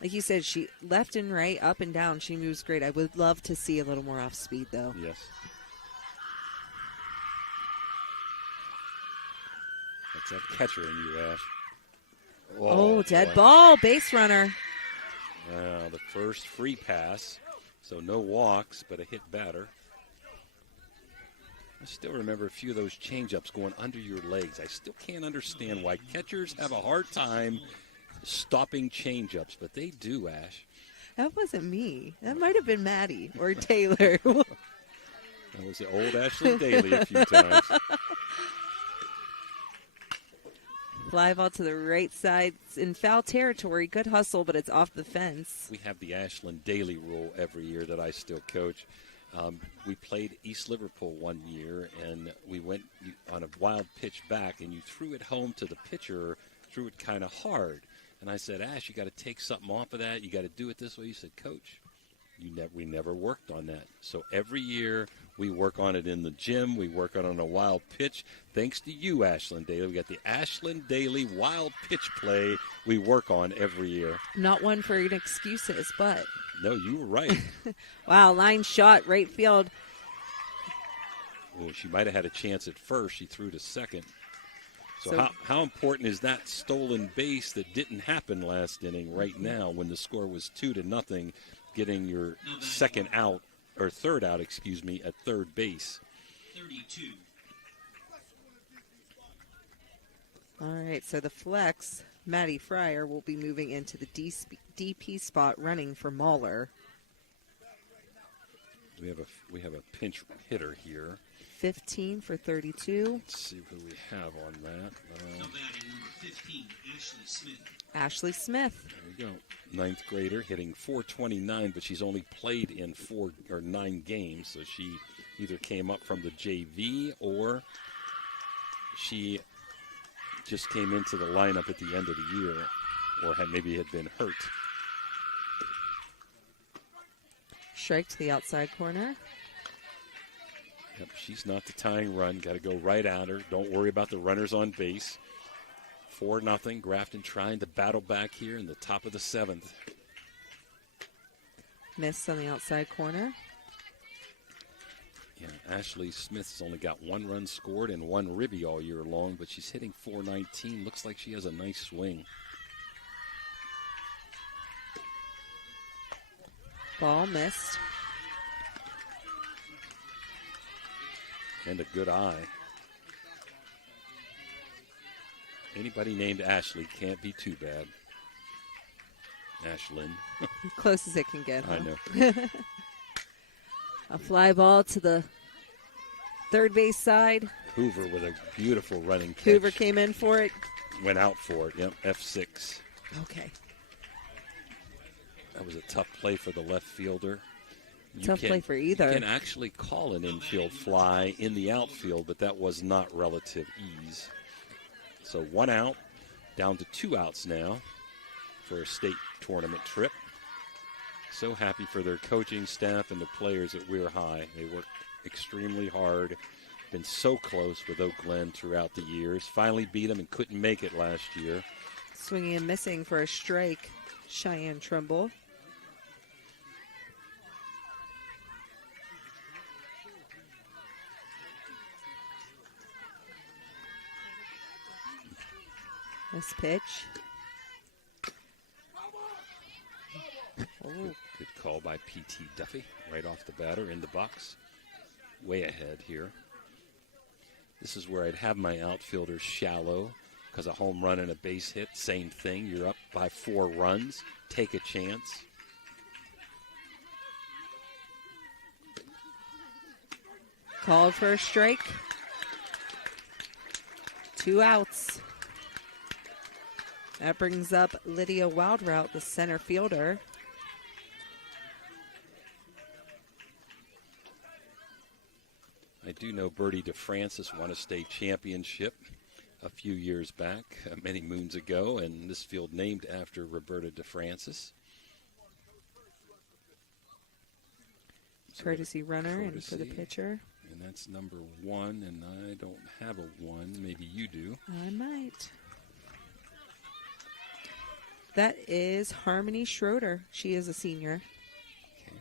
Like you said, she left and right, up and down. She moves great. I would love to see a little more off speed, though. Yes. That's that catcher in you, Ash. Oh, dead ball, base runner. The first free pass, so no walks, but a hit batter. I still remember a few of those changeups going under your legs. I still can't understand why catchers have a hard time stopping changeups, but they do, Ash. That wasn't me. That might have been Maddie or Taylor. That was the old Ashley Daly a few times. Fly ball to the right side. It's in foul territory. Good hustle, but it's off the fence. We have the Ashland Daly rule every year that I still coach. We played East Liverpool one year, and we went on a wild pitch back, and you threw it home to the pitcher, threw it kind of hard. And I said, Ash, you got to take something off of that. You got to do it this way. He said, Coach, we never worked on that. So every year we work on it in the gym. We work on a wild pitch. Thanks to you, Ashland Daly. We got the Ashland Daly wild pitch play we work on every year. Not one for excuses, but. No, you were right. Wow, line shot, right field. Well, she might have had a chance at first. She threw to second. So how important is that stolen base that didn't happen last inning right now when the score was 2-0, getting your second out, or third out, excuse me, at third base? 32. All right, so the flex, Maddie Fryer, will be moving into the DP spot running for Mahler. We have a pinch hitter here. 15 for 32. Let's see who we have on that. Now batting number 15, Ashley Smith. Ashley Smith. There we go. Ninth grader hitting .429, but she's only played in 4 or 9 games, so she either came up from the JV or she just came into the lineup at the end of the year, or maybe had been hurt. Strike to the outside corner. Yep, she's not the tying run. Got to go right at her. Don't worry about the runners on base. 4-0. Grafton trying to battle back here in the top of the 7th. Miss on the outside corner. Yeah, Ashley Smith's only got 1 run scored and 1 ribby all year long, but she's hitting .419. Looks like she has a nice swing. Ball missed. And a good eye. Anybody named Ashley can't be too bad. Ashlyn. Close as it can get, huh? I know. A fly ball to the third base side. Hoover with a beautiful running catch. Hoover came in for it. Went out for it, yep, F6. Okay. That was a tough play for the left fielder. Tough play for either. You can actually call an infield fly in the outfield, but that was not relative ease. So 1 out, down to 2 outs now for a state tournament trip. So happy for their coaching staff and the players at Weir High. They worked extremely hard. Been so close with Oak Glen throughout the years. Finally beat them and couldn't make it last year. Swinging and missing for a strike, Cheyenne Trimble. This pitch. Oh. Good call by P.T. Duffy, right off the batter in the box. Way ahead here. This is where I'd have my outfielders shallow, because a home run and a base hit, same thing. You're up by 4 runs. Take a chance. Called for a strike. 2 outs. That brings up Lydia Wildrout, the center fielder. I do know Bertie DeFrancis won a state championship a few years back, many moons ago, and this field named after Roberta DeFrancis. Courtesy runner and for the pitcher. And that's number 1, and I don't have a 1. Maybe you do. I might. That is Harmony Schroeder. She is a senior. Okay.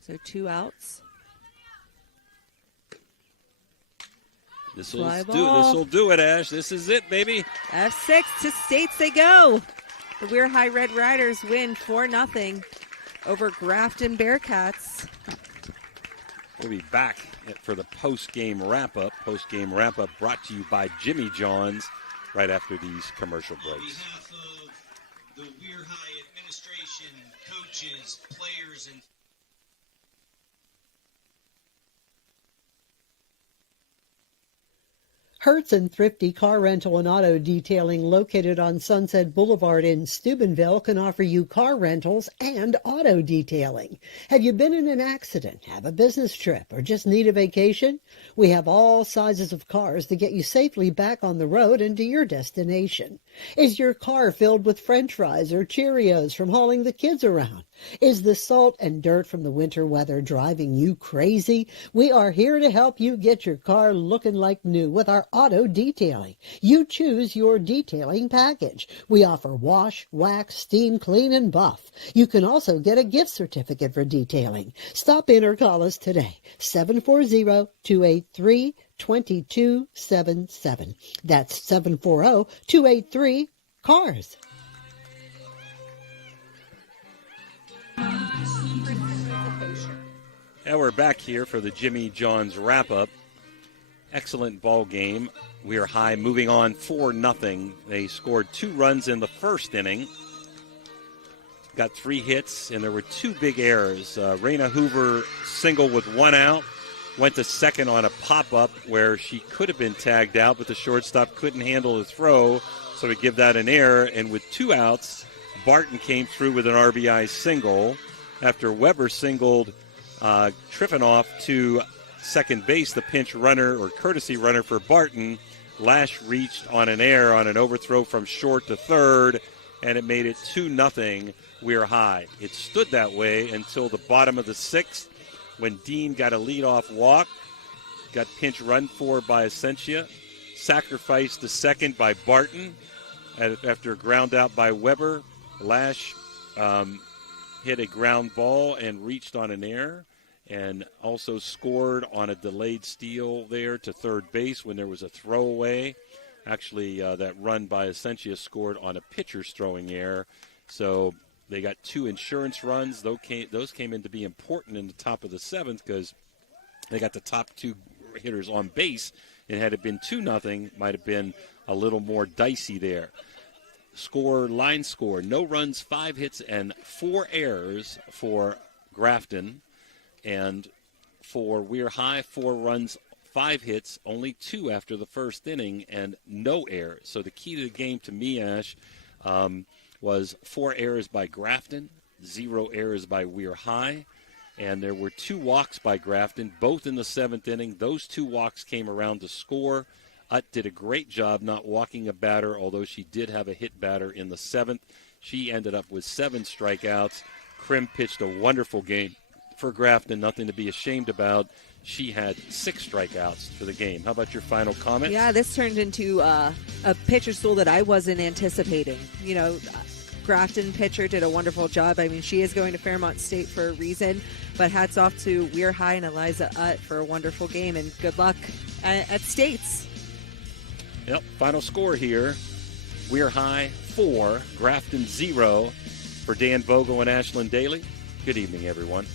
So 2 outs. This'll do it, Ash. This is it, baby. F6 to states they go. The Weir High Red Riders win 4-0 over Grafton Bearcats. We'll be back for the post-game wrap-up. Post-game wrap-up brought to you by Jimmy John's right after these commercial breaks. On behalf of the Weir High administration, coaches, players, and Hertz and Thrifty Car Rental and Auto Detailing, located on Sunset Boulevard in Steubenville, can offer you car rentals and auto detailing. Have you been in an accident, have a business trip, or just need a vacation? We have all sizes of cars to get you safely back on the road and to your destination. Is your car filled with French fries or Cheerios from hauling the kids around? Is the salt and dirt from the winter weather driving you crazy? We are here to help you get your car looking like new with our auto detailing. You choose your detailing package. We offer wash, wax, steam, clean, and buff. You can also get a gift certificate for detailing. Stop in or call us today, 740-283-2277. That's 740-283-CARS. Now we're back here for the Jimmy John's wrap-up. Excellent ball game. Weir High moving on 4-0. They scored 2 runs in the first inning. Got 3 hits, and there were 2 big errors. Raina Hoover single with 1 out. Went to second on a pop-up where she could have been tagged out, but the shortstop couldn't handle the throw, so we give that an error. And with 2 outs, Barton came through with an RBI single. After Weber singled Triffinoff to second base, the pinch runner or courtesy runner for Barton, Lash reached on an error on an overthrow from short to third, and it made it 2-0 Weir High. It stood that way until the bottom of the 6th when Dean got a leadoff walk, got pinch run for by Essentia, sacrificed to second by Barton after a ground out by Weber. Lash hit a ground ball and reached on an error, and also scored on a delayed steal there to third base when there was a throwaway. Actually, that run by Essentia scored on a pitcher's throwing error. So they got 2 insurance runs. Those came in to be important in the top of the 7th because they got the top 2 hitters on base, and had it been 2-0, might have been a little more dicey there. Line score, no runs, 5 hits, and 4 errors for Grafton. And for Weir High, 4 runs, 5 hits, only 2 after the first inning, and no errors. So the key to the game to me, Ash, was 4 errors by Grafton, 0 errors by Weir High. And there were 2 walks by Grafton, both in the 7th inning. Those 2 walks came around to score. Utt did a great job not walking a batter, although she did have a hit batter in the 7th. She ended up with 7 strikeouts. Krim pitched a wonderful game for Grafton, nothing to be ashamed about. She had 6 strikeouts for the game. How about your final comment? Yeah, this turned into a pitcher's duel that I wasn't anticipating. Grafton pitcher did a wonderful job. I mean, she is going to Fairmont State for a reason, but hats off to Weir High and Eliza Utt for a wonderful game, and good luck at States. Yep, final score here. Weir High 4, Grafton 0. For Dan Vogel and Ashlyn Daly, good evening, everyone.